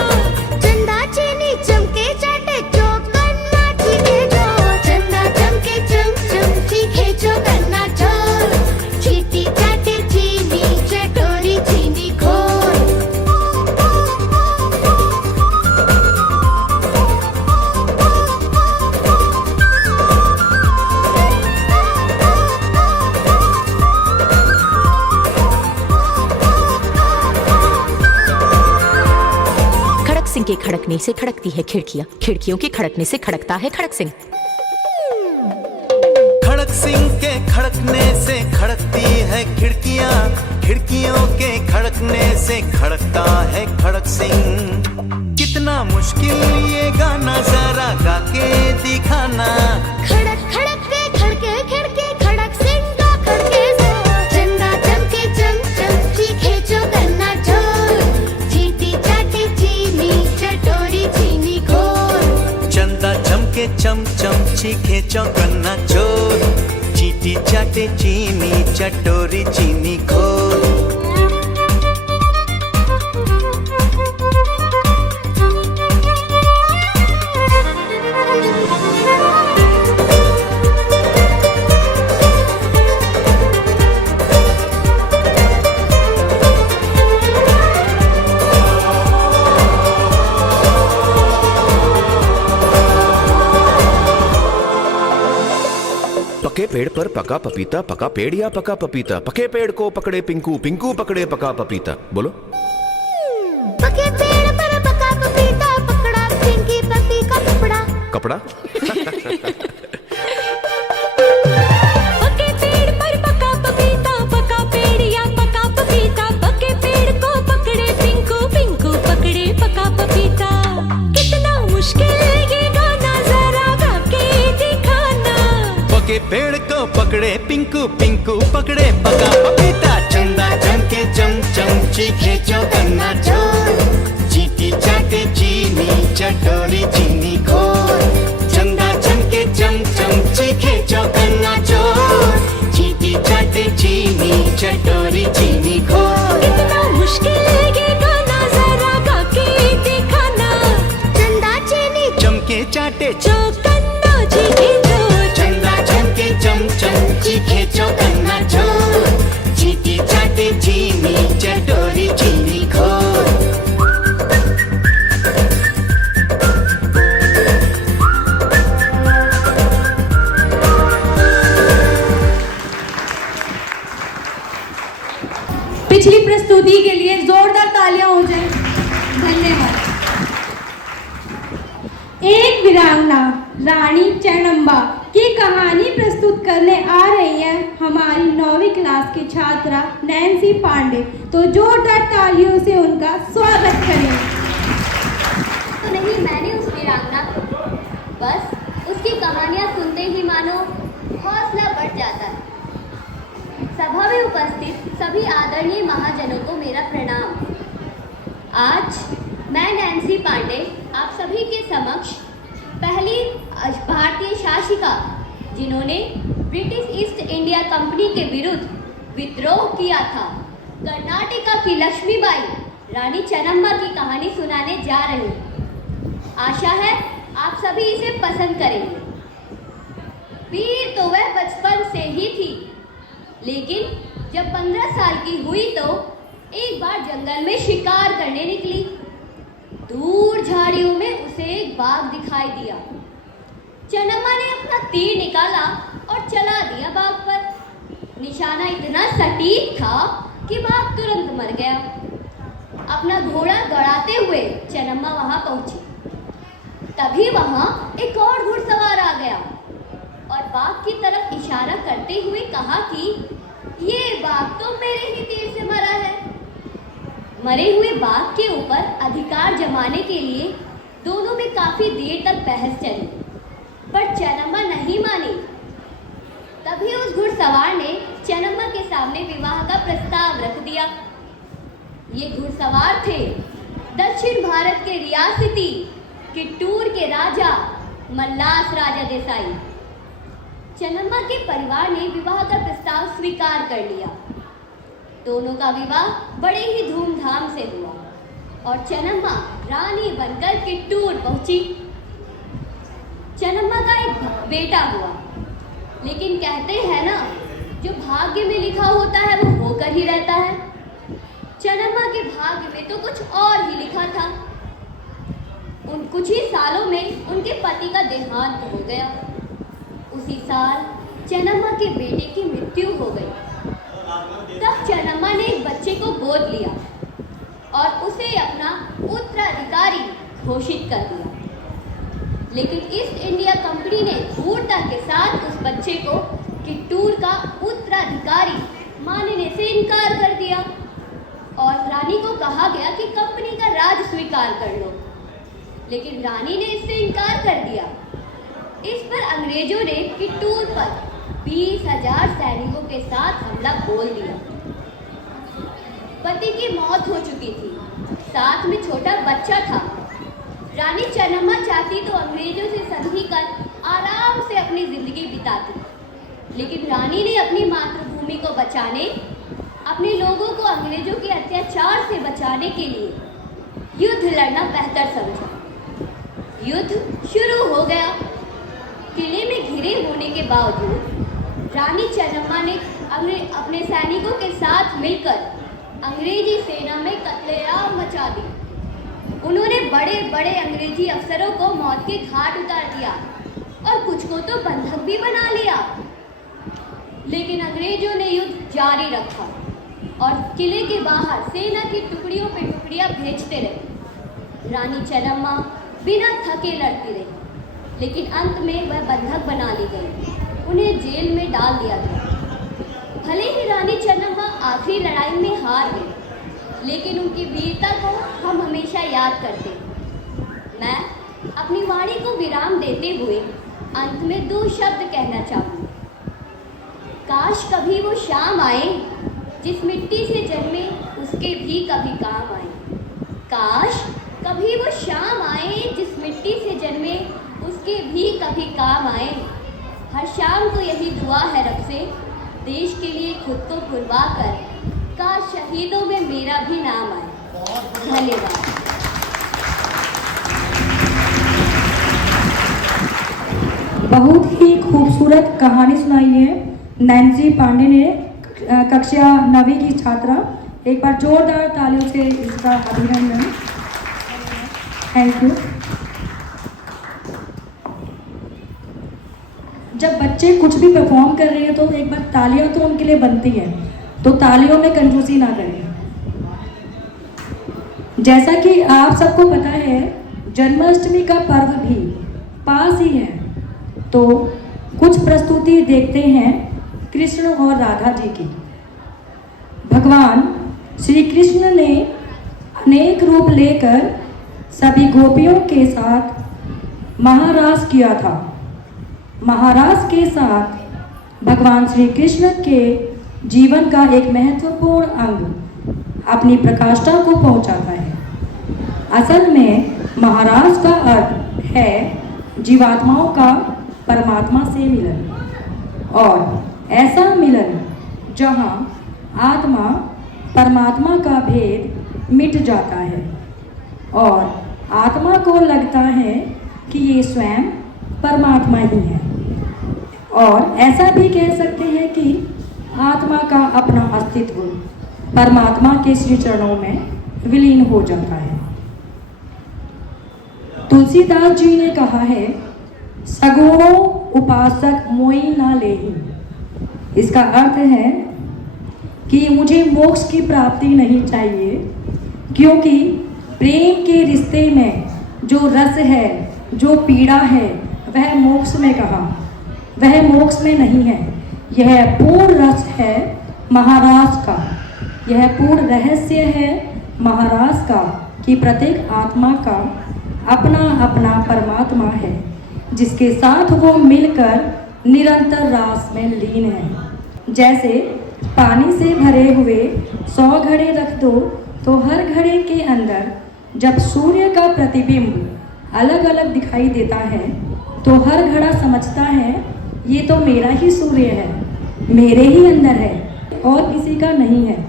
चंदा चीनी चमके चाटे चौक कन्ना चीनी जो। चंदा चमके चम चमची खेचो कन्ना चोर, चीटी चाटे चीनी चटोरी चीनी खोर। खड़क सिंह के खड़कने से खड़कती है खिड़कियां, खिड़कियों के खड़कने से खड़कता है खड़क सिंह। खड़क सिंह के खड़कने से खड़कती है खिड़कियां, खिड़कियों के खड़कने से खड़कता है खड़क सिंह। कितना मुश्किल ये गाना जरा गा के दिखाना। खड़क खड़क के खड़के खिड़के खड़क सिंह का खड़के जोर। चंदा चमके चम चमची खेचो कन्ना चोर, चीटी चाटी चीनी चटोरी चीनी खोर। चंदा चमके चम चमची खेचो कन्ना चोर, चीटी चाटे चीनी चटोरी चीनी खोर। पके पेड़ पर पका पपीता, पका पेड़ या पका पपीता, पके पेड़ को पकड़े पिंकू, पिंकू पकड़े पका पपीता। बोलो। पके पेड़ पर पका पपीता, पकड़ा पिंकी पपी का कपड़ा। कपड़ा। पके पेड़ पर पका पपीता, पका पेड़ या पका पपीता, पके पेड़ को पकड़े पिंकू, पिंकू पकड़े पका पपीता। कितना मुश्किल ये गाना जरा गा के दिखाना। पके पेड़ को पकड़े पिंकू, पिंकू पकड़े पका पपीता। चंदा चमके चम चमची खेचो कन्ना चोर, चीटी चाटे चीनी चटोरी चीनी खोर। चंदा चमके चम चमची खेचो कन्ना चोर, चीटी चाटे चीनी चटोरी चीनी खोर। कितना मुश्किल ये गाना जरा गा के दिखाना। चंदा चीनी चमके चाटे चौकन्ना जी खेचो। चंदा चमके चम चमची खेचो कन्ना चोर, चीटी चाटे चीनी चटोरी पिछली प्रस्तुति के लिए जोरदार तालियां हो जाए। धन्यवाद। एक वीरांगना रानी चेन्नम्मा की कहानी प्रस्तुत करने आ रही है हमारी 9वीं क्लास की छात्रा नैन्सी पांडे। तो जोरदार तालियों से उनका स्वागत करें। तो नहीं मैंने उस वीरांगना को, बस उसकी कहानियां सुनते ही मानो हौसला बढ़ जाता है। सभा में उपस्थित सभी आदरणीय महाजनों को मेरा प्रणाम। आज मैं नैन्सी पांडे आप सभी के समक्ष पहली भारतीय शासिका जिन्होंने ब्रिटिश ईस्ट इंडिया कंपनी के विरुद्ध विद्रोह किया था, कर्नाटका की लक्ष्मीबाई रानी चेन्नम्मा की कहानी सुनाने जा रही हूँ। आशा है आप सभी इसे पसंद करेंगे। वीर तो वह बचपन से ही थी, लेकिन जब 15 साल की हुई तो एक बार जंगल में शिकार करने निकली। दूर झाड़ियों में उसे एक बाघ दिखाई दिया। चेन्नम्मा ने अपना तीर निकाला और चला दिया बाघ पर। निशाना इतना सटीक था कि बाघ तुरंत मर गया। अपना घोड़ा दौड़ाते हुए चेन्नम्मा वहां पहुंची। तभी वहां एक और घुड़सवार आ गया और बाघ की तरफ इशारा करते हुए कहा कि ये बाघ तो मेरे ही तीर से मरा है। मरे हुए बाघ के ऊपर अधिकार जमाने के लिए दोनों में काफी देर तक बहस चली, पर चेन्नम्मा नहीं मानी। तभी उस घुड़सवार ने चेन्नम्मा के सामने विवाह का प्रस्ताव रख दिया। ये घुड़सवार थे दक्षिण भारत के रियासती किट्टूर के राजा मल्लास राजा देसाई। चेन्नम्मा के परिवार ने विवाह का प्रस्ताव स्वीकार कर लिया। दोनों का विवाह बड़े ही धूमधाम से हुआ और चेन्नम्मा रानी बनकर किट्टूर पहुंची। चेन्नम्मा का एक बेटा हुआ, लेकिन कहते हैं ना, जो भाग्य में लिखा होता है वो होकर ही रहता है। चेन्नम्मा के भाग्य में तो कुछ और ही लिखा था। उन कुछ ही सालों में उनके पति का देहांत हो गया। उसी साल चेन्नम्मा के बेटे की मृत्यु हो गई। तब चेन्नम्मा ने एक बच्चे को गोद लिया और उसे अपना उत्तराधिकारी घोषित कर दिया। लेकिन ईस्ट इंडिया कंपनी ने क्रूरता के साथ उस बच्चे को किट्टूर का उत्तराधिकारी मानने से इनकार कर दिया और रानी को कहा गया कि कंपनी का राज स्वीकार कर लो। लेकिन रानी ने इससे इनकार कर दिया। इस पर अंग्रेजों ने किट्टूर पर 20,000 सैनिकों के साथ हमला बोल दिया। पति की मौत हो चुकी थी, साथ में छोटा बच्चा था। रानी चेन्नम्मा चाहती तो अंग्रेजों से संधि कर आराम से अपनी जिंदगी बिताती, लेकिन रानी ने अपनी मातृभूमि को बचाने, अपने लोगों को अंग्रेजों के अत्याचार से बचाने के लिए युद्ध लड़ना बेहतर समझा। युद्ध शुरू हो गया। किले में घिरे होने के बावजूद रानी चेन्नम्मा ने अपने सैनिकों के साथ मिलकर अंग्रेजी सेना में कत्लेआम मचा दी। उन्होंने बड़े बड़े अंग्रेजी अफसरों को मौत के घाट उतार दिया और कुछ को तो बंधक भी बना लिया। लेकिन अंग्रेजों ने युद्ध जारी रखा और किले के बाहर सेना की टुकड़ियों पे टुकड़ियां भेजते रहे। रानी चेन्नम्मा बिना थके लड़ती रही, लेकिन अंत में वह बंधक बना ली गई। उन्हें जेल में डाल दिया गया। भले ही रानी चेन्नम्मा आखिरी लड़ाई में हार गई, लेकिन उनकी वीरता को हम हमेशा याद करते। मैं अपनी वाणी को विराम देते हुए अंत में 2 शब्द कहना चाहूँगी। काश कभी वो शाम आए जिस मिट्टी से जन्मे उसके भी कभी काम आए। काश कभी वो शाम आए जिस मिट्टी से जन्मे उसके भी कभी काम आए। हर शाम को यही दुआ है रब से, देश के लिए खुद को कुर्बा कर, काश शहीदों में मेरा भी नाम आए। धन्यवाद। बहुत ही खूबसूरत कहानी सुनाई है नैन्सी पांडे ने, कक्षा 9वीं की छात्रा। एक बार जोरदार तालियों से इसका अभिनंदन। Thank you. जब बच्चे कुछ भी परफॉर्म कर रहे हैं तो एक बार तालियां तो उनके लिए बनती हैं। तो तालियों में कंजूसी ना करें। जैसा कि आप सबको पता है, जन्माष्टमी का पर्व भी पास ही है, तो कुछ प्रस्तुति देखते हैं कृष्ण और राधा जी की। भगवान श्री कृष्ण ने अनेक रूप लेकर सभी गोपियों के साथ महारास किया था। महारास के साथ भगवान श्री कृष्ण के जीवन का एक महत्वपूर्ण अंग अपनी प्रकाष्ठा को पहुंचाता है। असल में महारास का अर्थ है जीवात्माओं का परमात्मा से मिलन, और ऐसा मिलन जहां आत्मा परमात्मा का भेद मिट जाता है और आत्मा को लगता है कि ये स्वयं परमात्मा ही है, और ऐसा भी कह सकते हैं कि आत्मा का अपना अस्तित्व परमात्मा के श्री चरणों में विलीन हो जाता है। तुलसीदास जी ने कहा है, सगुणों उपासक मोई ना लेही। इसका अर्थ है कि मुझे मोक्ष की प्राप्ति नहीं चाहिए, क्योंकि प्रेम के रिश्ते में जो रस है, जो पीड़ा है, वह मोक्ष में कहाँ, वह मोक्ष में नहीं है। यह पूर्ण रस है महारास का, यह पूर्ण रहस्य है महारास का कि प्रत्येक आत्मा का अपना अपना परमात्मा है, जिसके साथ वो मिलकर निरंतर रास में लीन है। जैसे पानी से भरे हुए 100 घड़े रख दो, तो हर घड़े के अंदर जब सूर्य का प्रतिबिंब अलग अलग दिखाई देता है, तो हर घड़ा समझता है ये तो मेरा ही सूर्य है, मेरे ही अंदर है, और किसी का नहीं है।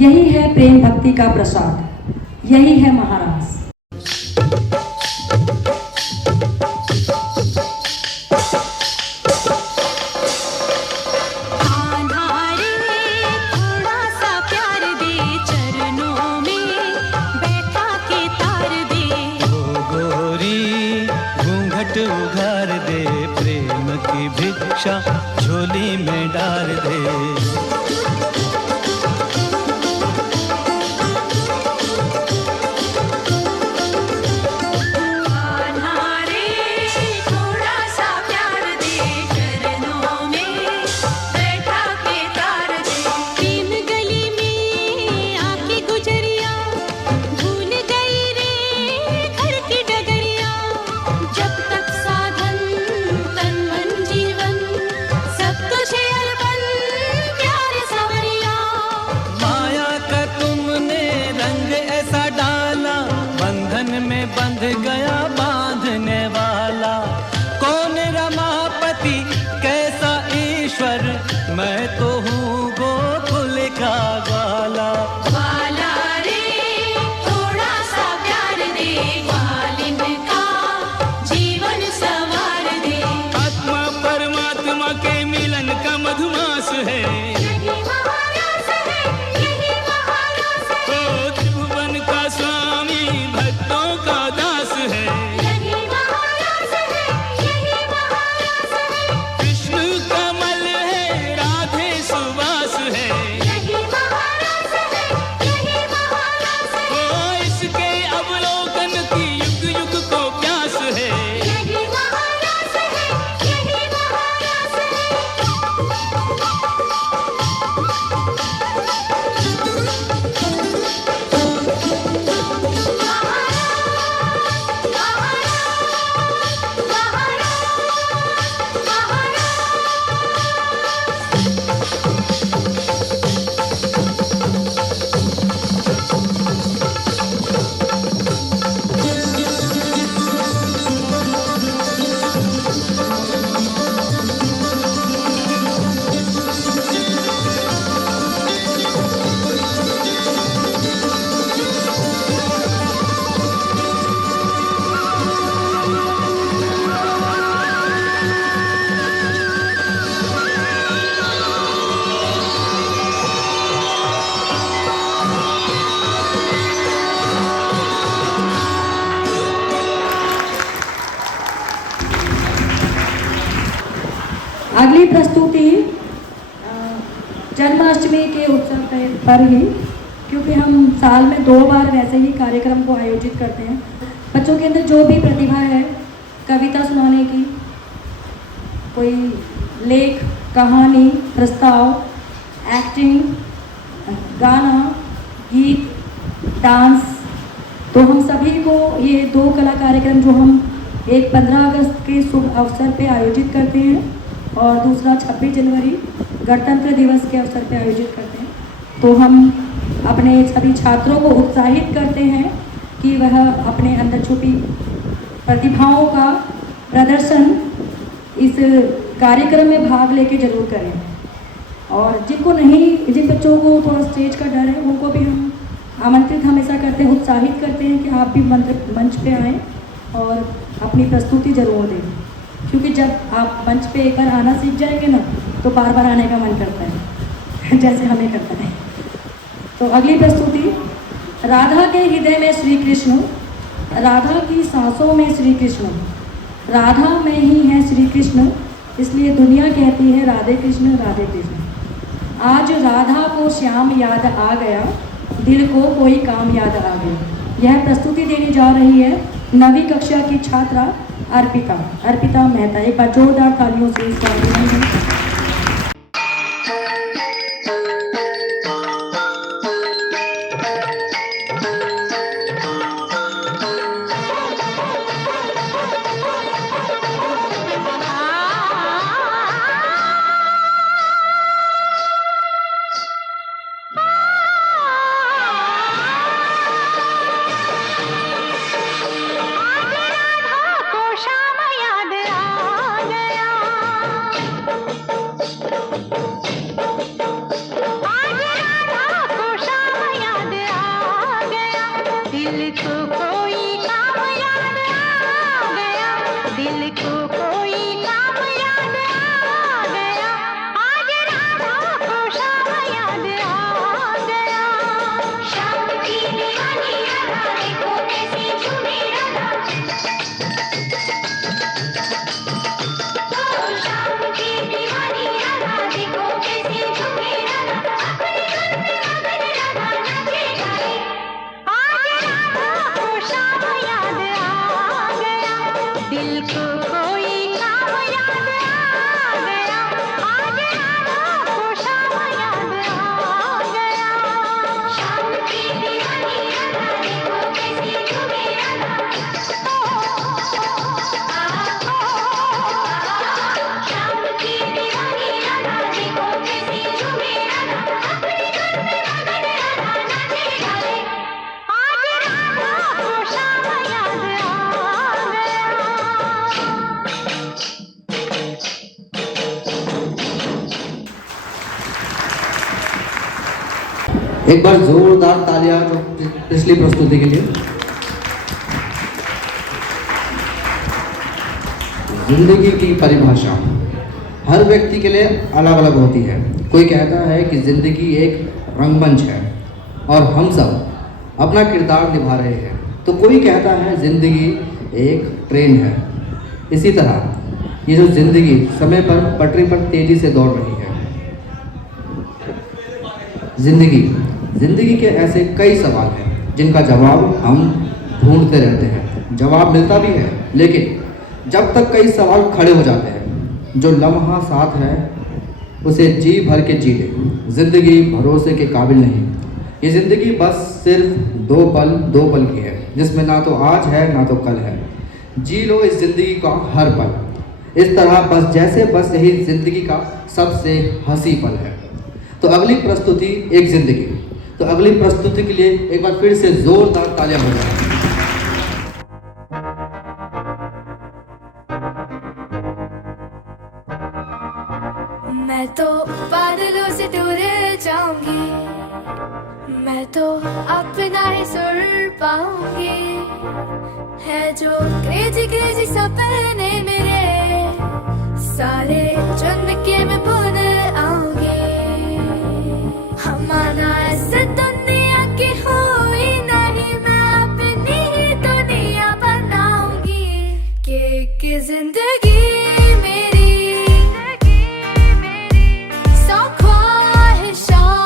यही है प्रेम भक्ति का प्रसाद, यही है महारास। उघार दे, प्रेम की भिक्षा झोली में डाल दे। बंध गया बांधने वाला, कौन रमापति कैसा ईश्वर, मैं तो हूँ गोकुल का ग्वाला। ग्वाला रे थोड़ा सा प्यार दे, ग्वालिन का जीवन संवार दे। आत्मा परमात्मा के मिलन का मधुमास है, यही महारास है, यही महारास है। ओ त्रिभुवन का स्वामी भक्तों का दास है, यही महारास है, यही महारास है। कृष्ण कमल है, राधे सुवास है, यही महारास है, यही महारास है। ओ इसके अवलोकन की युग युग को प्यास है, यही महारास है, यही महारास है। अगली प्रस्तुति जन्माष्टमी रंगपंचमी के उत्सव पर ही, क्योंकि हम साल में 2 बार वैसे ही कार्यक्रम को आयोजित करते हैं। बच्चों के अंदर जो भी प्रतिभा है, कविता सुनाने की, कोई लेख, कहानी, प्रस्ताव, एक्टिंग, गाना, गीत, डांस, तो हम सभी को ये 2 कला कार्यक्रम जो हम एक 15 अगस्त के शुभ अवसर पे आयोजित करते हैं और दूसरा 26 जनवरी गणतंत्र दिवस के अवसर पे आयोजित करते हैं, तो हम अपने सभी छात्रों को उत्साहित करते हैं कि वह अपने अंदर छुपी प्रतिभाओं का प्रदर्शन इस कार्यक्रम में भाग लेके जरूर करें। और जिन बच्चों को थोड़ा स्टेज का डर है, उनको भी हम आमंत्रित हमेशा करते हैं, उत्साहित करते हैं कि आप भी मंच पे आएँ और अपनी प्रस्तुति जरूर दें, क्योंकि जब आप मंच पे एक बार आना सीख जाएंगे ना, तो बार बार आने का मन करता है जैसे हमें करता है। तो अगली प्रस्तुति, राधा के हृदय में श्री कृष्ण, राधा की सांसों में श्री कृष्ण, राधा में ही है श्री कृष्ण, इसलिए दुनिया कहती है राधे कृष्ण राधे कृष्ण। आज राधा को श्याम याद आ गया, दिल को कोई काम याद आ गया। यह प्रस्तुति देने जा रही है 9वीं कक्षा की छात्रा अर्पिता मेहता। एक बार जोरदार तालियों से इसका अभिनंदन। एक बार जोरदार तालियां जो पिछली प्रस्तुति के लिए। जिंदगी की परिभाषा हर व्यक्ति के लिए अलग अलग होती है। कोई कहता है कि जिंदगी एक रंगमंच है और हम सब अपना किरदार निभा रहे हैं, तो कोई कहता है जिंदगी एक ट्रेन है। इसी तरह ये जो जिंदगी समय पर पटरी पर तेजी से दौड़ रही है। जिंदगी के ऐसे कई सवाल हैं जिनका जवाब हम ढूंढते रहते हैं। जवाब मिलता भी है, लेकिन जब तक कई सवाल खड़े हो जाते हैं, जो लम्हा साथ है उसे जी भर के जी ले। जिंदगी भरोसे के काबिल नहीं। ये जिंदगी बस सिर्फ दो पल की है, जिसमें ना तो आज है ना तो कल है। जी लो इस जिंदगी का हर पल, इस तरह बस जैसे बस यही जिंदगी का सबसे हंसी पल है। तो अगली प्रस्तुति एक जिंदगी। तो अगली प्रस्तुति के लिए एक बार फिर से जोरदार तालियां हो जाए। मैं तो बादलों से दूर जाऊंगी, मैं तो अपना ही सुर पाऊंगी। है जो क्रेजी सपने मेरे, सारे चुन के मैं भूल आऊंगी। हमारा ऐसे दुनिया की हुई नहीं, मैं अपनी ही दुनिया बनाऊंगी। कि जिंदगी मेरी सौ ख्वाहिशों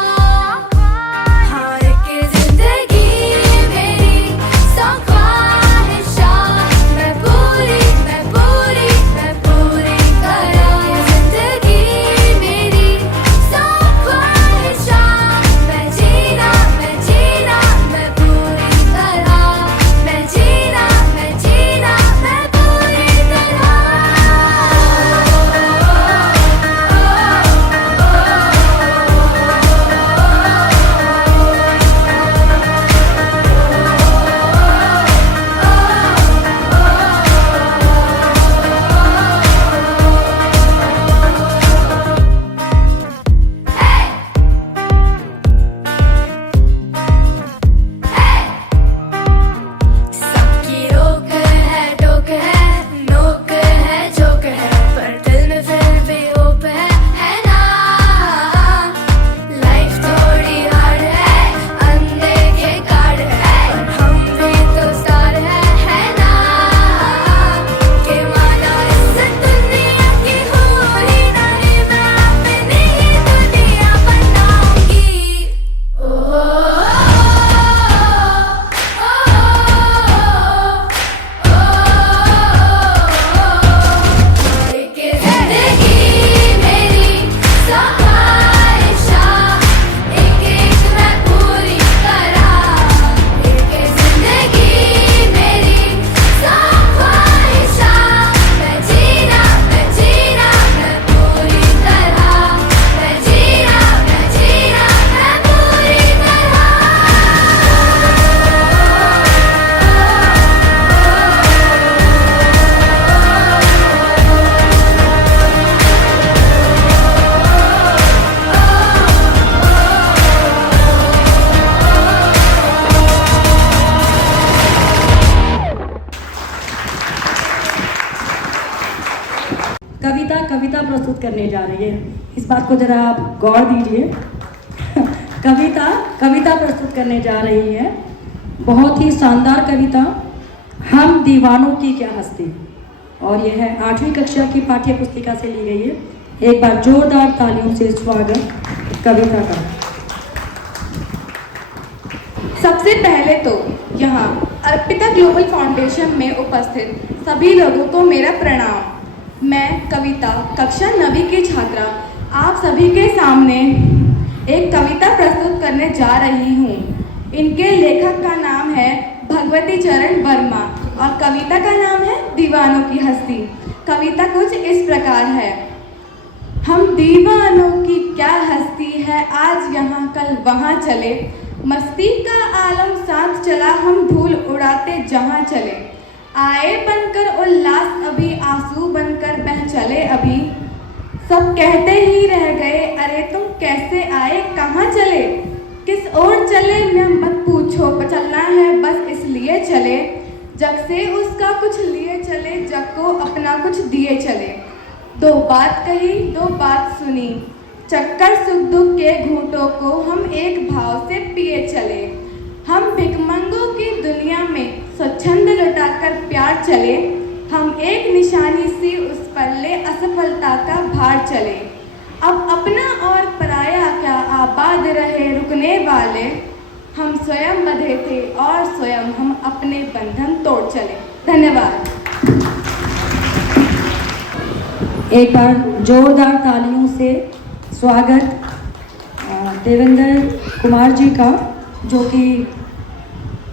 कविता प्रस्तुत करने जा रही है। इस बात को जरा आप गौर दीजिए। कविता प्रस्तुत करने जा रही है, बहुत ही शानदार कविता, हम दीवानों की क्या हस्ती, और यह है 8वीं कक्षा की पाठ्य पुस्तिका से ली गई है। एक बार जोरदार तालियों से स्वागत कविता का। सबसे पहले तो यहाँ अर्पिता ग्लोबल फाउंडेशन में उपस्थित सभी लोगों को मेरा प्रणाम। मैं कविता कक्षा 9वीं की छात्रा आप सभी के सामने एक कविता प्रस्तुत करने जा रही हूँ। इनके लेखक का नाम है भगवती चरण वर्मा और कविता का नाम है दीवानों की हस्ती। कविता कुछ इस प्रकार है। हम दीवानों की क्या हस्ती है, आज यहाँ कल वहाँ चले, मस्ती का आलम साथ चला, हम धूल उड़ाते जहाँ चले, आए बनकर उल्लास अभी, आंसू बनकर बह चले अभी, सब कहते ही रह गए, अरे तुम कैसे आए, कहाँ चले, किस ओर चले, मैं मत पूछो, चलना है बस इसलिए चले, जग से उसका कुछ लिए चले, जग को अपना कुछ दिए चले, दो बात कही दो बात सुनी, चक्कर सुख दुख के घूंटों को हम एक भाव से पिए चले, हम भिखमंगों की दुनिया में स्वच्छंद लुटाकर प्यार चले, हम एक निशानी सी उस पर ले असफलता का भार चले, अब अपना और पराया क्या आबाद रहे रुकने वाले, हम स्वयं बंधे थे और स्वयं हम अपने बंधन तोड़ चले। धन्यवाद। एक बार जोरदार तालियों से स्वागत देवेंद्र कुमार जी का, जो कि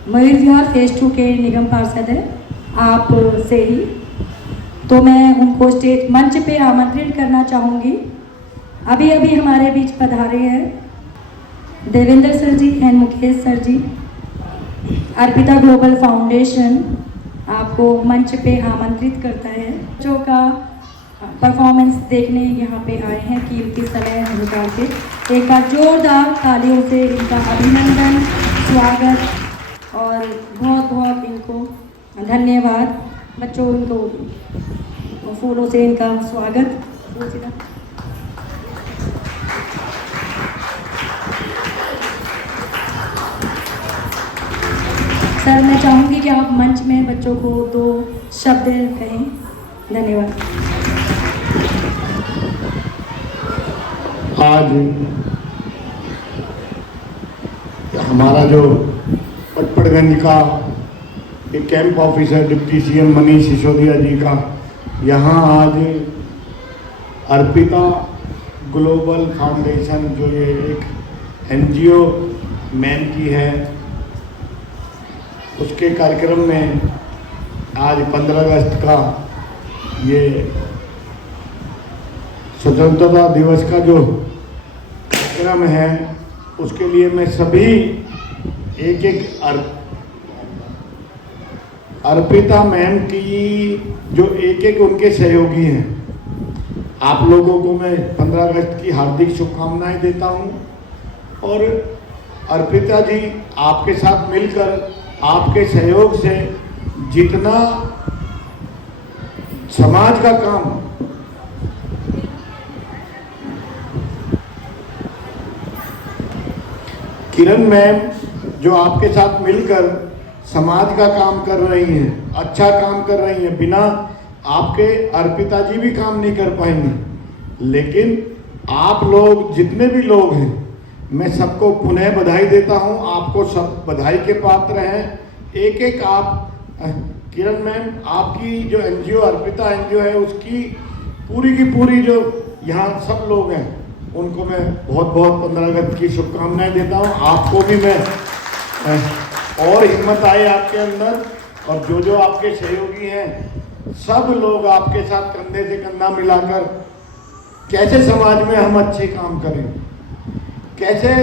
मयूर विहार फेज 2 के निगम पार्षद है आप से ही। तो मैं उनको स्टेज मंच पे आमंत्रित करना चाहूँगी। अभी अभी हमारे बीच पधारे हैं Devendra sir ji and Mukesh sir ji. Arpita global foundation आपको मंच पे आमंत्रित करता है। बच्चों का परफॉर्मेंस देखने यहाँ पे आए हैं, कीमती समय निकाल के। एक बार जोरदार तालियों से इनका अभिनंदन, स्वागत और बहुत बहुत इनको धन्यवाद। बच्चों इनको फूलों से इनका स्वागत। सर मैं चाहूँगी कि आप मंच में बच्चों को 2 शब्द कहें। धन्यवाद। आज हमारा जो पटपड़गंज का एक camp officer deputy CM Manish Sisodia ji का यहाँ आज अर्पिता ग्लोबल फाउंडेशन जो ये एक एनजीओ मैन की है, उसके कार्यक्रम में आज 15 अगस्त का ये स्वतंत्रता दिवस का जो कार्यक्रम है, उसके लिए मैं सभी एक अर्पिता मैम की जो एक उनके सहयोगी हैं, आप लोगों को मैं 15 अगस्त की हार्दिक शुभकामनाएं देता हूं। और अर्पिता जी आपके साथ मिलकर आपके सहयोग से जितना समाज का काम किरण मैम जो आपके साथ मिलकर समाज का काम कर रही हैं, अच्छा काम कर रही हैं, बिना आपके अर्पिता जी भी काम नहीं कर पाएंगे। लेकिन आप लोग जितने भी लोग हैं, मैं सबको पुनः बधाई देता हूं। आपको सब बधाई के पात्र हैं। एक आप किरण मैम, आपकी जो एनजीओ अर्पिता एनजीओ है, उसकी पूरी की पूरी जो यहाँ सब लोग हैं, उनको मैं बहुत बहुत 15 अगस्त की शुभकामनाएं देता हूँ। आपको भी मैं और हिम्मत आए आपके अंदर, और जो आपके सहयोगी हैं, सब लोग आपके साथ कंधे से कंधा मिलाकर कैसे समाज में हम अच्छे काम करें, कैसे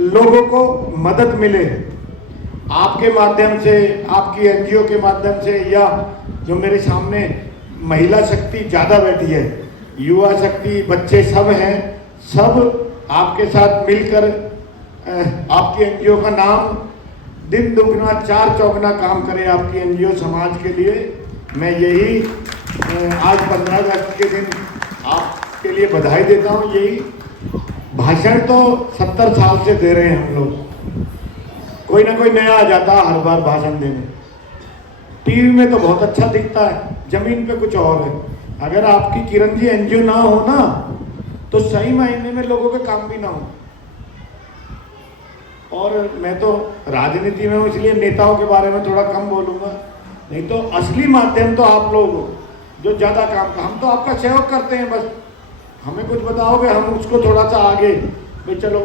लोगों को मदद मिले, आपके माध्यम से, आपकी एनजीओ के माध्यम से, या जो मेरे सामने महिला शक्ति ज़्यादा बैठी है, युवा शक्ति, बच्चे सब हैं, सब आपके साथ मिलकर आपकी एनजीओ का नाम दिन दुगना चार चौगुना काम करें आपकी एनजीओ समाज के लिए। मैं यही आज 15 अगस्त के दिन आपके लिए बधाई देता हूँ। यही भाषण तो 70 साल से दे रहे हैं हम लोग, कोई ना कोई नया आ जाता है हर बार भाषण देने। टीवी में तो बहुत अच्छा दिखता है, जमीन पे कुछ और है। अगर आपकी किरण जी एनजीओ ना हो ना तो सही मायने में लोगों के काम भी ना हो। और मैं तो राजनीति में हूँ इसलिए नेताओं के बारे में थोड़ा कम बोलूँगा, नहीं तो असली माध्यम तो आप लोग हो जो ज़्यादा काम का। हम तो आपका सहयोग करते हैं, बस हमें कुछ बताओगे हम उसको थोड़ा सा आगे भाई चलो।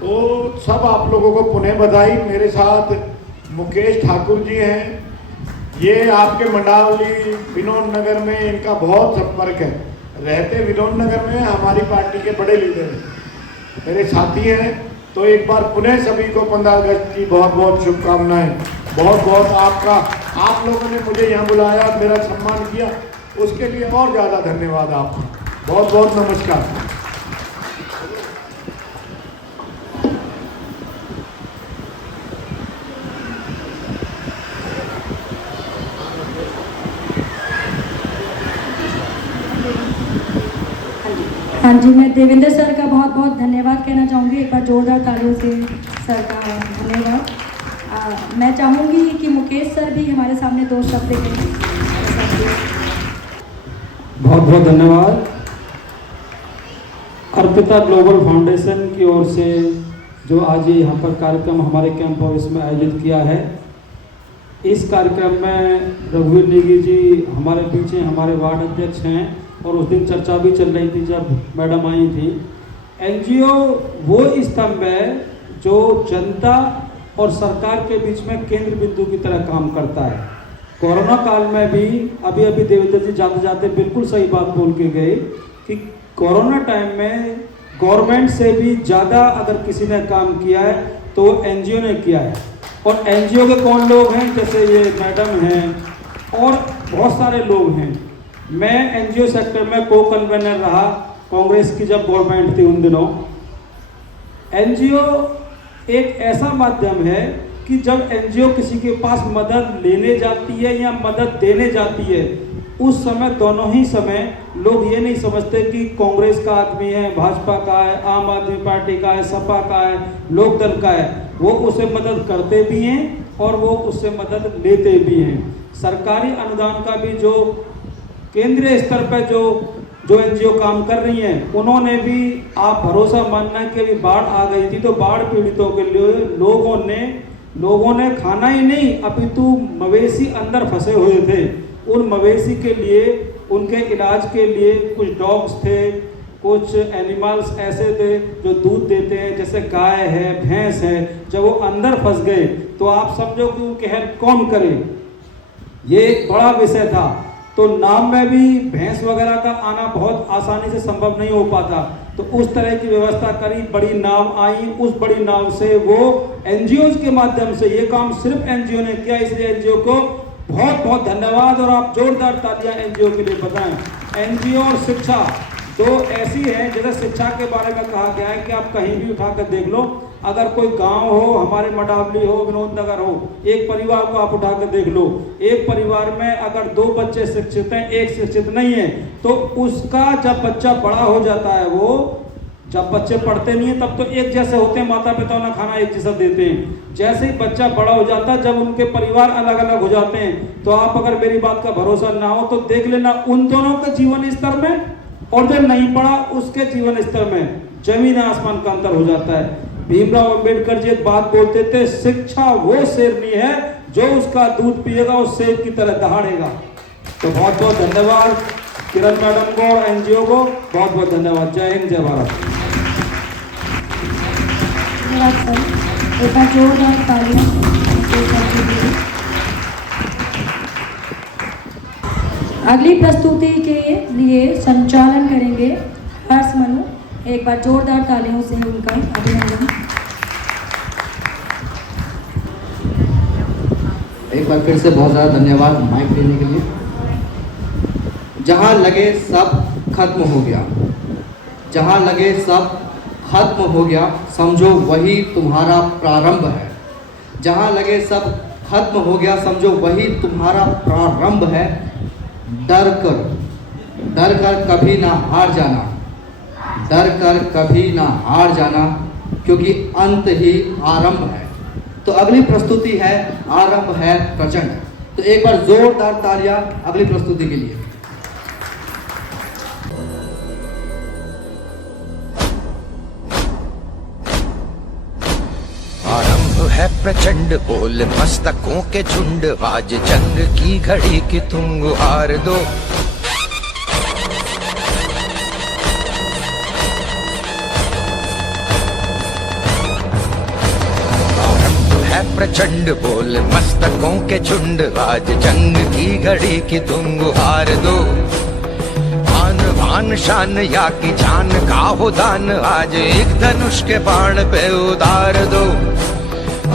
तो सब आप लोगों को पुनः बधाई। मेरे साथ मुकेश ठाकुर जी हैं, ये आपके मंडावली विनोद नगर में इनका बहुत संपर्क है, रहते विनोद नगर में हमारी पार्टी के बड़े लीडर हैं, मेरे साथी हैं। तो एक बार पुनः सभी को 15 अगस्त की बहुत बहुत शुभकामनाएं। बहुत बहुत आपका, आप लोगों ने मुझे यहाँ बुलाया, मेरा सम्मान किया, उसके लिए और ज़्यादा धन्यवाद आपका। बहुत बहुत नमस्कार। हाँ जी, मैं देवेंद्र सर का बहुत बहुत धन्यवाद कहना चाहूँगी। एक बार जोरदार तालियों से सर का धन्यवाद। मैं चाहूँगी कि मुकेश सर भी हमारे सामने 2 शब्द कहें। बहुत बहुत धन्यवाद। अर्पिता ग्लोबल फाउंडेशन की ओर से जो आज ये यहाँ पर कार्यक्रम हमारे कैंप हाउस में आयोजित किया है, इस कार्यक्रम में रघुवीर नेगी जी हमारे पीछे हमारे वार्ड अध्यक्ष हैं और उस दिन चर्चा भी चल रही थी जब मैडम आई थी। एनजीओ वो स्तंभ है जो जनता और सरकार के बीच में केंद्र बिंदु की तरह काम करता है। कोरोना काल में भी अभी देवेंद्र जी जाते जाते बिल्कुल सही बात बोल के गए कि कोरोना टाइम में गवर्नमेंट से भी ज़्यादा अगर किसी ने काम किया है तो एनजीओ ने किया है। और एनजीओ के कौन लोग हैं, जैसे ये मैडम हैं और बहुत सारे लोग हैं। मैं एनजीओ सेक्टर में को कन्वेनर रहा कांग्रेस की जब गवर्नमेंट थी उन दिनों। एनजीओ एक ऐसा माध्यम है कि जब एनजीओ किसी के पास मदद लेने जाती है या मदद देने जाती है, उस समय दोनों ही समय लोग ये नहीं समझते कि कांग्रेस का आदमी है, भाजपा का है, आम आदमी पार्टी का है, सपा का है, लोकदल का है। वो उसे मदद करते भी हैं और वो उससे मदद लेते भी हैं। सरकारी अनुदान का भी जो केंद्रीय स्तर पर जो एनजीओ काम कर रही हैं, उन्होंने भी आप भरोसा मानना कि अभी बाढ़ आ गई थी तो बाढ़ पीड़ितों के लिए लोगों ने खाना ही नहीं अपितु मवेशी अंदर फंसे हुए थे, उन मवेशी के लिए उनके इलाज के लिए कुछ डॉग्स थे, कुछ एनिमल्स ऐसे थे जो दूध देते हैं, जैसे गाय है, भैंस है। जब वो अंदर फंस गए तो आप समझो कि उनकी हेल्प कौन करे, ये एक बड़ा विषय था। तो नाव में भी भैंस वगैरह का आना बहुत आसानी से संभव नहीं हो पाता, तो उस तरह की व्यवस्था करी, बड़ी नाव आई, उस बड़ी नाव से वो एनजीओ के माध्यम से ये काम सिर्फ एनजीओ ने किया, इसलिए एनजीओ को बहुत बहुत धन्यवाद। और आप जोरदार तालियां एनजीओ के लिए बताएं। एनजीओ और शिक्षा दो ऐसी हैं, जैसे शिक्षा के बारे में कहा गया है कि आप कहीं भी उठाकर देख लो, अगर कोई गांव हो, हमारे मडावली हो, विनोद नगर हो, एक परिवार को आप उठाकर देख लो, एक परिवार में अगर 2 बच्चे शिक्षित हैं, एक शिक्षित नहीं है, तो उसका जब बच्चा बड़ा हो जाता है, वो जब बच्चे पढ़ते नहीं है तब तो एक जैसे होते हैं, माता पिता उन्हें खाना एक जैसा देते हैं। जैसे ही बच्चा बड़ा हो जाता है, जब उनके परिवार अलग अलग हो जाते हैं, तो आप अगर मेरी बात का भरोसा ना हो तो देख लेना उन दोनों के जीवन स्तर में और जो नहीं पढ़ा उसके जीवन स्तर में जमीन आसमान का अंतर हो जाता है। भीमराव अंबेडकर जी एक बात बोलते थे, शिक्षा वो शेरनी है जो उसका दूध पिएगा और शेर की तरह दहाड़ेगा। तो बहुत बहुत धन्यवाद किरण मैडम को और एनजीओ को, बहुत बहुत धन्यवाद। जय हिंद, जय भारत। धन्यवाद सर, एक बार जोरदार तालियां। अगली प्रस्तुति के लिए संचालन करेंगे हर्ष मनु। एक बार जोरदार तालियों से उनका अभिनंदन। एक बार फिर से बहुत ज़्यादा धन्यवाद माइक देने के लिए। जहाँ लगे सब खत्म हो गया, जहाँ लगे सब खत्म हो गया, समझो वही तुम्हारा प्रारंभ है। जहाँ लगे सब खत्म हो गया, समझो वही तुम्हारा प्रारंभ है। डर कर डर कर कभी ना हार जाना, डर कर कभी ना हार जाना, क्योंकि अंत ही आरंभ है। तो अगली प्रस्तुति है आरंभ है प्रचंड। तो एक बार जोरदार तालियां अगली प्रस्तुति के लिए। आरंभ है प्रचंड बोल मस्तकों के झुंड, आज जंग की घड़ी की तुम गुहार दो। प्रचंड बोल मस्तकों के झुंड, आज जंग की घड़ी की तुम गुहार दो। आन बान शान या की जान का हो दान, आज एक धनुष के बाण पे उतार दो।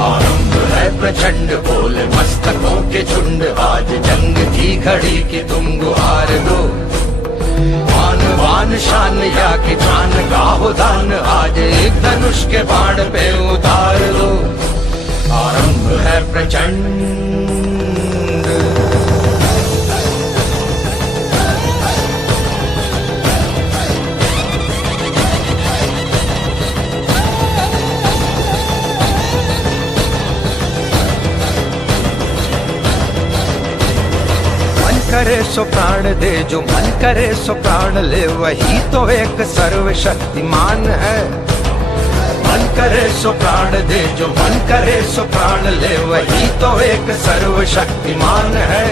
आरंभ है प्रचंड बोल मस्तकों के झुंड, आज जंग की घड़ी की तुम गुहार दो। आन बान शान या की जान का हो दान, आज एक धनुष के बाण पे उतार दो। आरंभ है प्रचंड। मन करे सो प्राण दे, जो मन करे सो प्राण ले, वही तो एक सर्वशक्तिमान है। मन करे सो प्राण दे, जो मन करे सो प्राण ले, वही तो एक सर्वशक्तिमान है।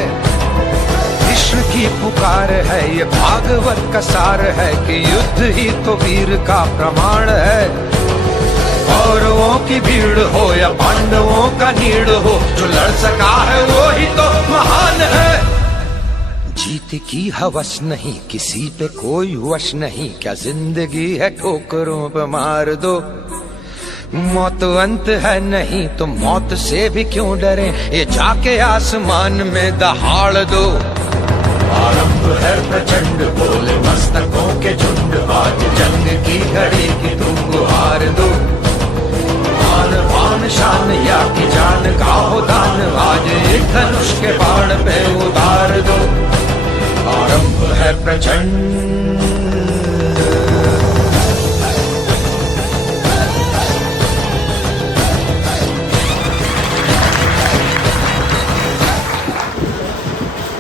कृष्ण की पुकार है ये भागवत का सार है, कि युद्ध ही तो वीर का प्रमाण है। कौरवों की भीड़ हो या पांडवों का नीड़ हो, जो लड़ सका है वो ही तो महान है। जीत की हवस नहीं, किसी पे कोई वश नहीं, क्या जिंदगी है ठोकरों पे मार दो। मौत अंत है नहीं तो मौत से भी क्यों डरे, ये जाके आसमान में दहाड़ दो। आरंभ है प्रचंड बोले मस्तकों के झुंड, आज जंग की घड़ी की तुम गुहार दो। आन बान शान या की जान का हो दान, आज एक धनुष के बाण पे उतार दो। आरंभ है प्रचंड।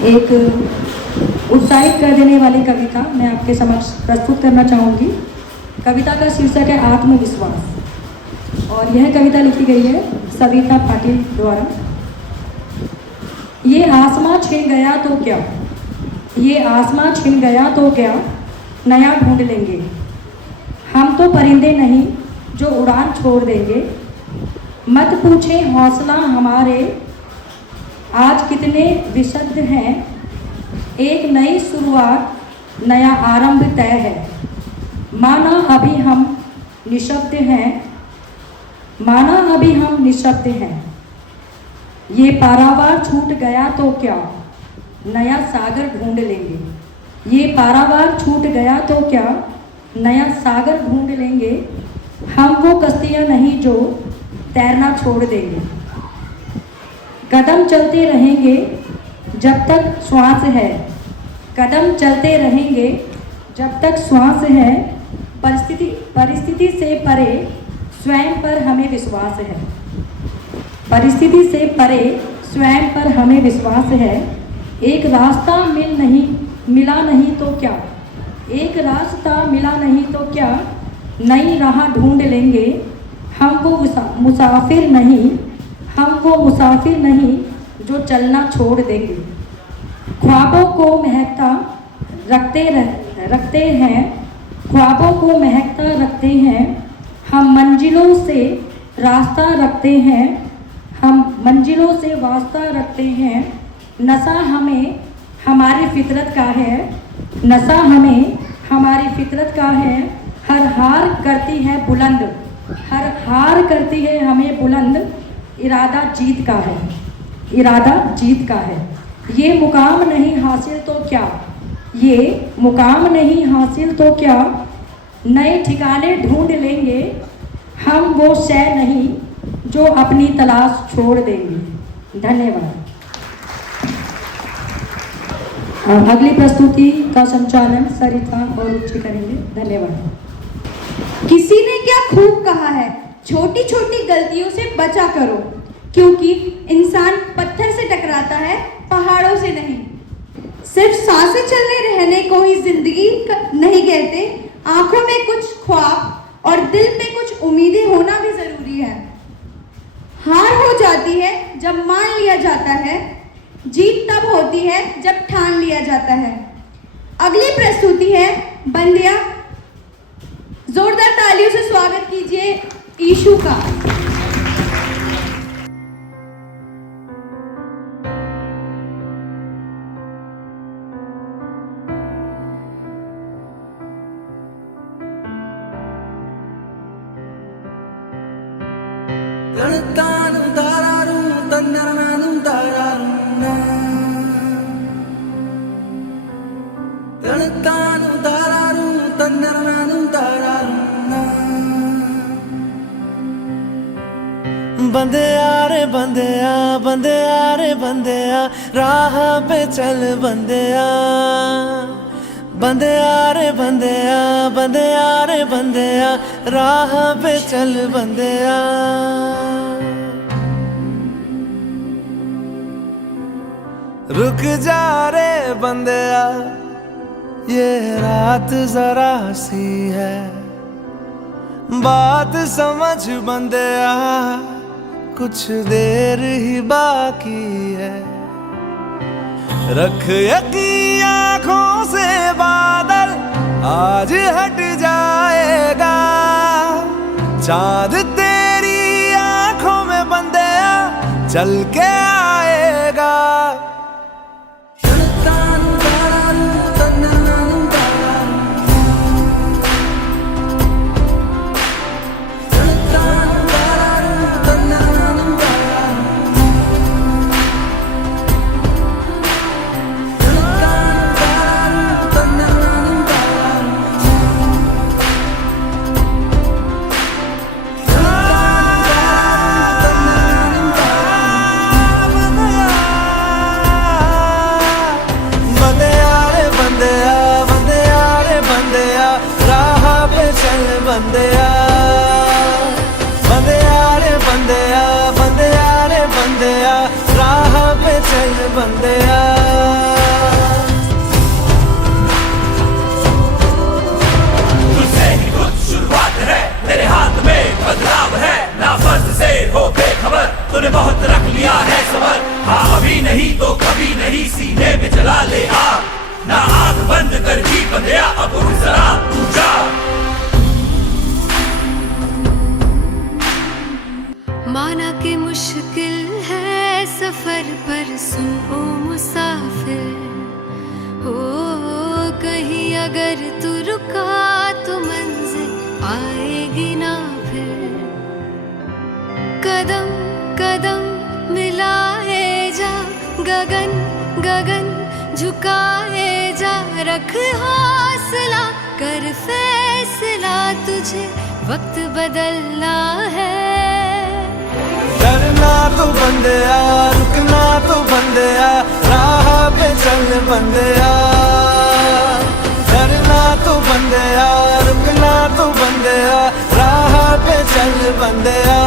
एक उत्साहित कर देने वाली कविता मैं आपके समक्ष प्रस्तुत करना चाहूँगी। कविता का शीर्षक है आत्मविश्वास, और यह कविता लिखी गई है सविता पाटिल द्वारा। ये आसमां छिन गया तो क्या, ये आसमां छिन गया तो क्या, नया ढूंढ लेंगे। हम तो परिंदे नहीं जो उड़ान छोड़ देंगे, मत पूछें हौसला हमारे आज कितने विशुद्ध हैं। एक नई शुरुआत नया आरंभ तय है, माना अभी हम निशब्द हैं, माना अभी हम निशब्द हैं। ये पारावार छूट गया तो क्या, नया सागर ढूंढ लेंगे। ये पारावार छूट गया तो क्या, नया सागर ढूंढ लेंगे। हम वो कश्तियाँ नहीं जो तैरना छोड़ देंगे। कदम चलते रहेंगे जब तक श्वास है, कदम चलते रहेंगे जब तक श्वास है। परिस्थिति से परे स्वयं पर हमें विश्वास है, परिस्थिति से परे स्वयं पर हमें विश्वास है। एक रास्ता मिला नहीं तो क्या, एक रास्ता मिला नहीं तो क्या, नई राह ढूंढ लेंगे। हम वो मुसाफिर नहीं, हम वो मुसाफिर नहीं जो चलना छोड़ देंगे। ख्वाबों को महकता रखते हैं, ख्वाबों को महकता रखते हैं। हम मंजिलों से रास्ता रखते हैं, हम मंजिलों से वास्ता रखते हैं। नशा हमें हमारी फितरत का है, नशा हमें हमारी फितरत का है। हर हार करती है बुलंद, हर हार करती है हमें बुलंद। इरादा जीत का है, इरादा जीत का है। ये मुकाम नहीं हासिल तो क्या, ये मुकाम नहीं हासिल तो क्या, नए ठिकाने ढूंढ लेंगे। हम वो शय नहीं जो अपनी तलाश छोड़ देंगे। धन्यवाद। और अगली प्रस्तुति का संचालन सरिता और रुचि करेंगे। धन्यवाद। किसी ने क्या खूब कहा है, छोटी छोटी गलतियों से बचा करो, क्योंकि इंसान पत्थर से टकराता है, पहाड़ों से नहीं। सिर्फ सांसें चलने रहने को ही जिंदगी नहीं कहते, आंखों में कुछ ख्वाब और दिल में कुछ उम्मीदें होना भी जरूरी है। हार हो जाती है जब मान लिया जाता है, जीत तब होती है जब ठान लिया जाता है। अगली प्रस्तुति है बंदिया। जोरदार तालियों से स्वागत कीजिए ईशु का। बंदिया रे बंदिया, बंदिया रे बंदिया, राह पे चल बंदिया। बंदिया रे बंदिया, बंदिया रे बंदिया, राह पे चल बंदिया। रुक जा रे बंदिया, ये रात जरा सी है, बात समझ बंदिया, कुछ देर ही बाकी है। रख यकीन आँखों से बादल, आज हट जाएगा। चांद तेरी आँखों में बंदिया चल के आएगा। बंदिया बंदिया रे बंदिया, बंदिया रे बंदिया, राह पे चल बंदिया। तुझसे ही कुछ शुरुआत है, तेरे हाथ में बदलाव है, ना फर्ज से हो बेखबर, तूने बहुत रख लिया है सबर। हाँ अभी नहीं तो कभी नहीं, सीने में जला ले आग, ना आंख बंद कर जी बंदिया, अब उठ जरा तू जा। माना कि मुश्किल है सफर, पर सुन ओ मुसाफिर, हो कहीं अगर तू रुका तो मंजिल आएगी ना फिर। कदम कदम मिलाए जा, गगन गगन झुकाए जा, रख हौसला कर फैसला, तुझे वक्त बदलना है। डरना तो बंदिया, रुकना तो बंदिया, राह पे चल बंदिया। डरना तो बंदिया, रुकना तो बंदिया, राह पे चल बंदिया।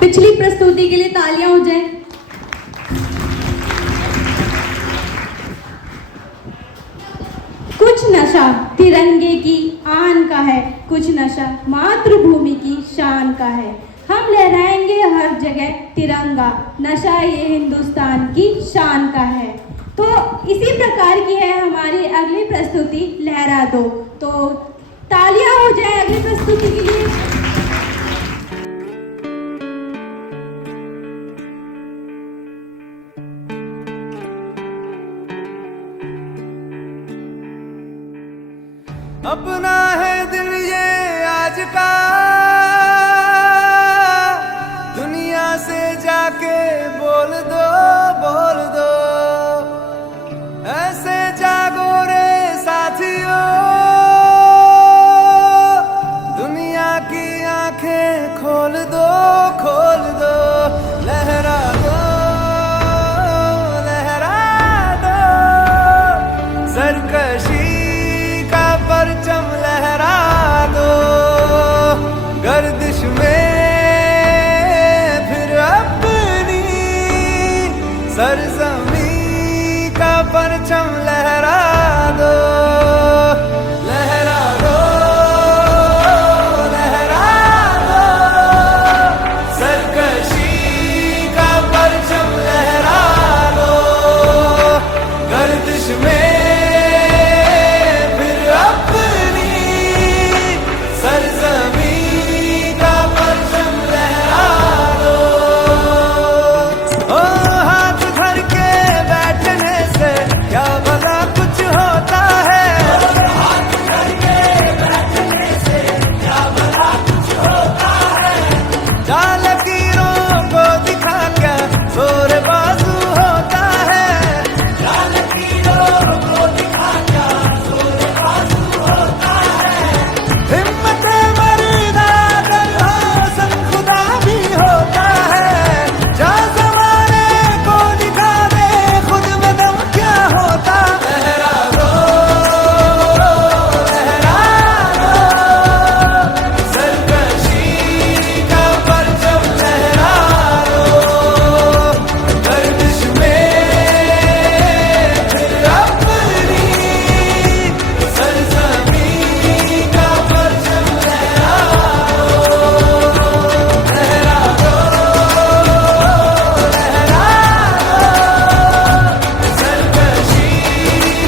पिछली प्रस्तुति के लिए तालियां हो जाए। कुछ नशा तिरंगे की आन का है, कुछ नशा मातृभूमि की शान का है। हम लहराएंगे हर जगह तिरंगा, नशा ये हिंदुस्तान की शान का है। तो इसी प्रकार की है हमारी अगली प्रस्तुति, लहरा दो। तो तालियां हो जाए अगली प्रस्तुति के लिए। अपना है दिल ये आज का, परचम लहरा दो, गर्दिश में फिर अपनी सरजमी का परचम लहरा दो, लहरा दो, लहरा दो, सरकशी का परचम लहरा दो, गर्दिश में फिर अपनी सरजमी का परचम लहरा दो। ओ हाथ धर के बैठने से क्या भला कुछ होता है, हाथ धर के बैठने से क्या भला कुछ होता है, जा लकीरों को दिखा क्या जोर बाजू होता है, जा लकीरों को दिखा क्या जोर बाजू होता है, हिम्मत मर्दा अगर हो सन खुदा भी होता है, जा ज़माने को दिखा दे खुद में दम क्या होता, लहरा दो, लहरा दो, सरकशी का परचम लहरा दो, गर्दिश में फिर अपनी सरजमी का परचम लहरा दो, लहरा दो, लहरा दो, सरकशी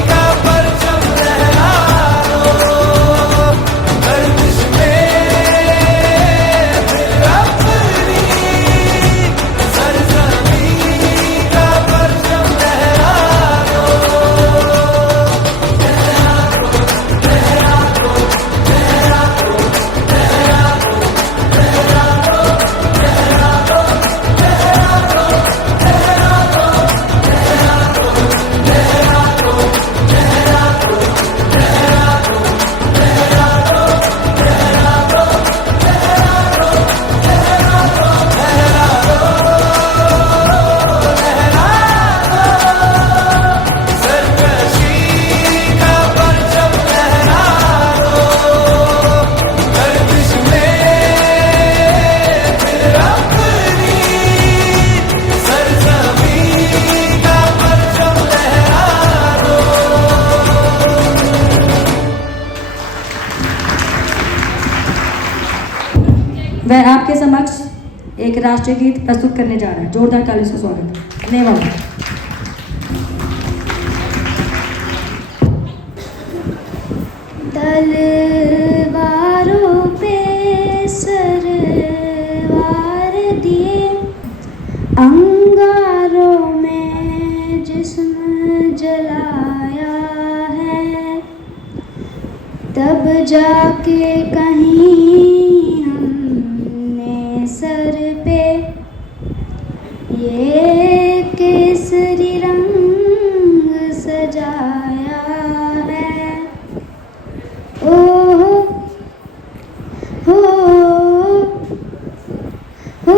का परचम लहरा दो, गर्दिश में फिर अपनी सरजमी का परचम लहरा दो, सरकशी का परचम लहरा दो, गर्दिश में फिर अपनी सरजमी का परचम लहरा दो। वह आपके समक्ष एक राष्ट्रीय गीत प्रस्तुत करने जा रहा है। जोरदार तालियों से स्वागत। धन्यवाद। तलवारों पे सरवार दिए, अंगारों में जिस्म जलाया है, तब जाके कहीं हमने सर पे ये केसरी रंग सजाया है। ओ हो हो हो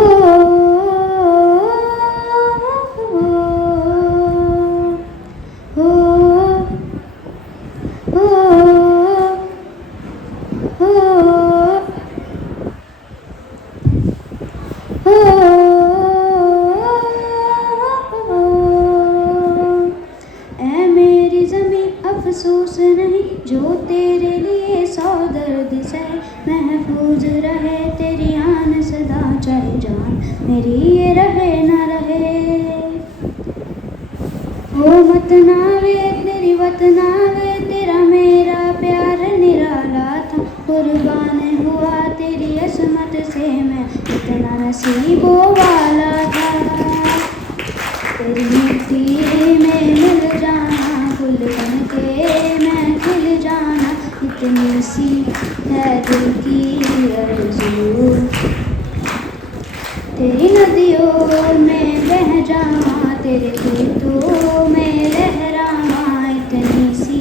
ऐ मेरी ज़मीं अफसोस नहीं जो तेरे लिए सौ दर्द सहे, महफूज रहे तेरी आन सदा चाहे जान मेरी ये रहे ना रहे। ओ मतनावे तेरी वतनावे तेरा मेरा प्यार निराला था, कुर्बान हुआ तेरी असमत से मैं इतना नसीबों वाला था। तेरी मिट्टी में मिल जाना फूल बन के मैं खिल जाना, इतनी सी है दिल की आरज़ू। तेरी नदियों में बह जाना तेरे खेतों में लहराना, इतनी सी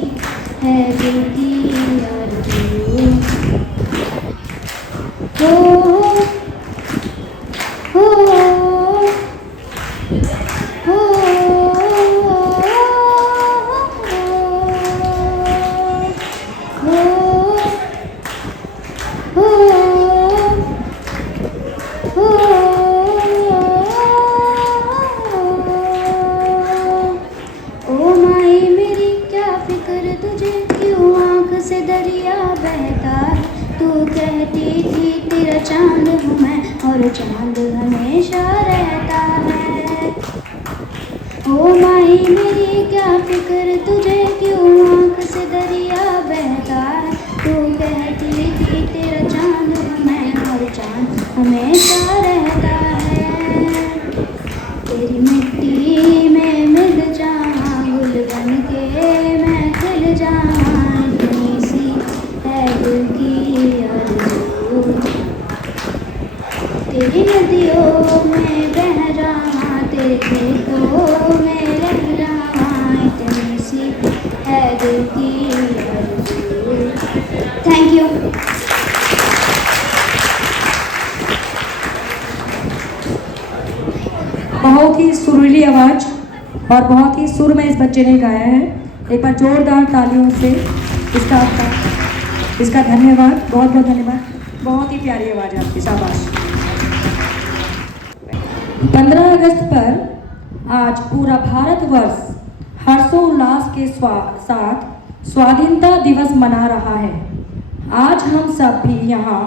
है दिल की आरज़ू। हो हो दरिया बहता है। तू कहती थी तेरा चांद हूँ मैं और चांद हमेशा रहता है। ओ माही मेरी क्या फिक्र तुझे क्यों आँख से दरिया बहता है। तू कहती थी तेरा चांद हूँ मैं और चांद हमेशा रहता है। तेरी मिट्टी में मिल जाऊँ गुल बन के मैं खिल जाऊँ इतनी सी है दिल की आरज़ू। तेरी नदियों में बह जाऊँ तेरे खेतों में रह जाऊँ इतनी सी है दिल की आरज़ू। Thank you. बहुत ही सुरीली आवाज़ और बहुत ही सुर में इस बच्चे ने गाया है। एक बार जोरदार तालियों से इसका धन्यवाद, बहुत बहुत धन्यवाद। बहुत ही प्यारी आवाज़ है आपकी, शाबाश। 15 अगस्त पर आज पूरा भारतवर्ष हर्षोल्लास के साथ स्वाधीनता दिवस मना रहा है। आज हम सब भी यहाँ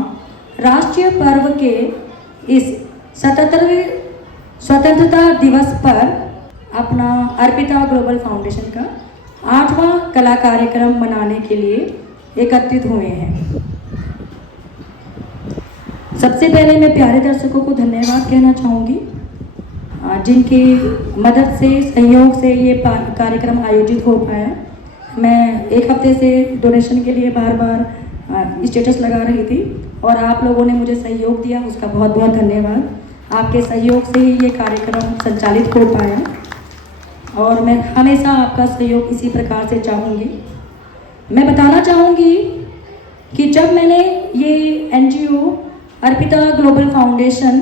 राष्ट्रीय पर्व के इस 77वें स्वतंत्रता दिवस पर अपना अर्पिता ग्लोबल फाउंडेशन का 8वां कला कार्यक्रम मनाने के लिए एकत्रित हुए हैं। सबसे पहले मैं प्यारे दर्शकों को धन्यवाद कहना चाहूँगी, जिनकी मदद से, सहयोग से ये कार्यक्रम आयोजित हो पाया। मैं एक हफ्ते से डोनेशन के लिए बार बार स्टेटस लगा रही थी और आप लोगों ने मुझे सहयोग दिया, उसका बहुत बहुत धन्यवाद। आपके सहयोग से ही ये कार्यक्रम संचालित हो पाया और मैं हमेशा आपका सहयोग इसी प्रकार से चाहूँगी। मैं बताना चाहूँगी कि जब मैंने ये NGO Arpita global foundation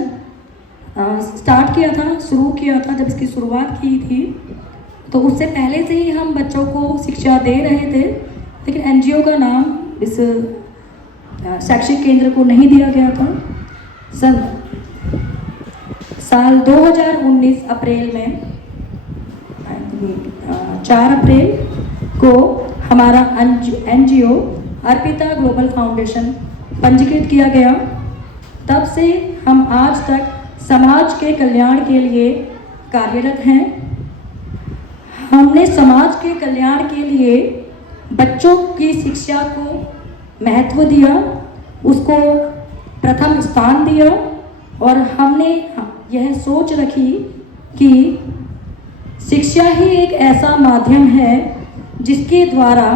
start किया था, शुरू किया था, जब इसकी शुरुआत की थी तो उससे पहले से ही हम बच्चों को शिक्षा दे रहे थे, लेकिन NGO का नाम इस शैक्षिक केंद्र को नहीं दिया गया था। साल 2019 अप्रैल में 4 अप्रैल को हमारा NGO अर्पिता ग्लोबल फाउंडेशन पंजीकृत किया गया। तब से हम आज तक समाज के कल्याण के लिए कार्यरत हैं। हमने समाज के कल्याण के लिए बच्चों की शिक्षा को महत्व दिया, उसको प्रथम स्थान दिया और हमने यह सोच रखी कि शिक्षा ही एक ऐसा माध्यम है जिसके द्वारा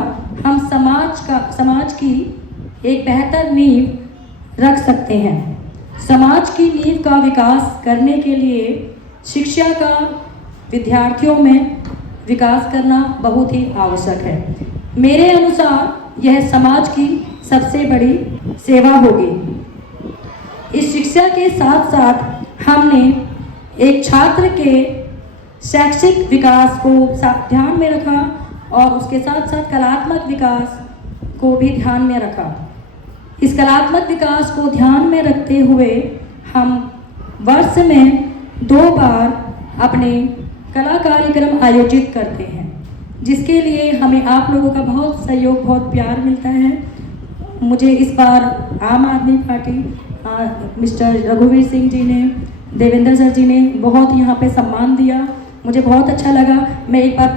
हम समाज की एक बेहतर नींव रख सकते हैं। समाज की नींव का विकास करने के लिए शिक्षा का विद्यार्थियों में विकास करना बहुत ही आवश्यक है। मेरे अनुसार यह समाज की सबसे बड़ी सेवा होगी। इस शिक्षा के साथ साथ हमने एक छात्र के शैक्षिक विकास को ध्यान में रखा और उसके साथ साथ कलात्मक विकास को भी ध्यान में रखा। इस कलात्मक विकास को ध्यान में रखते हुए हम वर्ष में 2 बार अपने कला कार्यक्रम आयोजित करते हैं, जिसके लिए हमें आप लोगों का बहुत सहयोग, बहुत प्यार मिलता है। मुझे इस बार आम आदमी पार्टी मिस्टर रघुवीर सिंह जी ने, देवेंद्र सर जी ने बहुत यहाँ पे सम्मान दिया, मुझे बहुत अच्छा लगा। मैं एक बार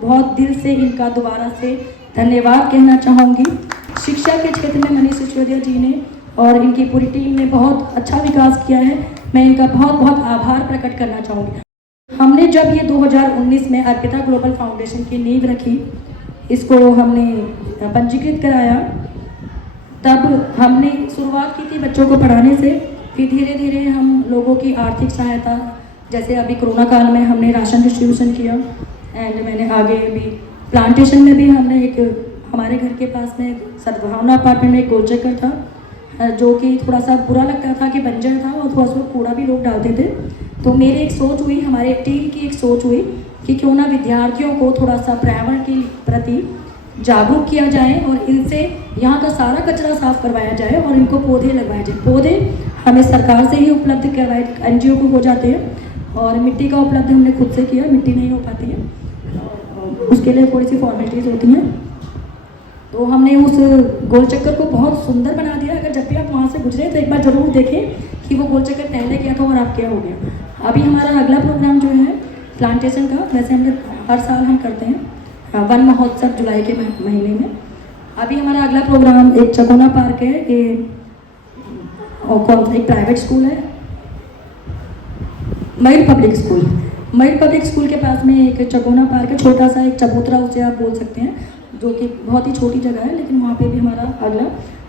बहुत दिल से इनका दोबारा से धन्यवाद कहना चाहूँगी। शिक्षा के क्षेत्र में मनीष सिसोदिया जी ने और इनकी पूरी टीम ने बहुत अच्छा विकास किया है। मैं इनका बहुत आभार प्रकट करना चाहूँगी। हमने जब ये 2019 में अर्पिता ग्लोबल फाउंडेशन की नींव रखी, इसको हमने पंजीकृत कराया, तब हमने शुरुआत की थी बच्चों को पढ़ाने से। फिर धीरे धीरे हम लोगों की आर्थिक सहायता, जैसे अभी कोरोना काल में हमने राशन डिस्ट्रीब्यूशन किया एंड मैंने आगे भी प्लांटेशन में भी हमने एक, हमारे घर के पास में सद्भावना अपार्टमेंट में एक गोल चक्कर था जो कि थोड़ा सा बुरा लगता था कि बंजर था और थोड़ा सा कूड़ा भी लोग डालते थे। तो मेरी एक सोच हुई, हमारे टीम की एक सोच हुई कि क्यों ना विद्यार्थियों को थोड़ा सा पर्यावरण के प्रति जागरूक किया जाए और इनसे यहाँ का सारा कचरा साफ करवाया जाए और इनको पौधे लगवाए जाए। पौधे हमें सरकार से ही उपलब्ध करवाए, NGO को हो जाते हैं और मिट्टी का उपलब्ध हमने खुद से किया, मिट्टी नहीं हो पाती है, उसके लिए थोड़ी सी फॉर्मेलिटीज़ होती हैं। तो हमने उस गोल चक्कर को बहुत सुंदर बना दिया। अगर जब भी आप वहाँ से गुजरे तो एक बार ज़रूर देखें कि वो गोल चक्कर पहले किया था और अब क्या हो गया। अभी हमारा अगला प्रोग्राम जो है प्लांटेशन का, वैसे हम लोग हर साल हम करते हैं वन महोत्सव जुलाई के महीने में। अभी हमारा अगला प्रोग्राम एक चकोना पार्क है, ये और कौन सा एक प्राइवेट स्कूल है, मयूर पब्लिक स्कूल। मयूर पब्लिक स्कूल के पास में एक चकोना पार्क है, छोटा सा एक चबूतरा उसे आप बोल सकते हैं, जो कि बहुत ही छोटी जगह है, लेकिन वहाँ पे भी हमारा अगला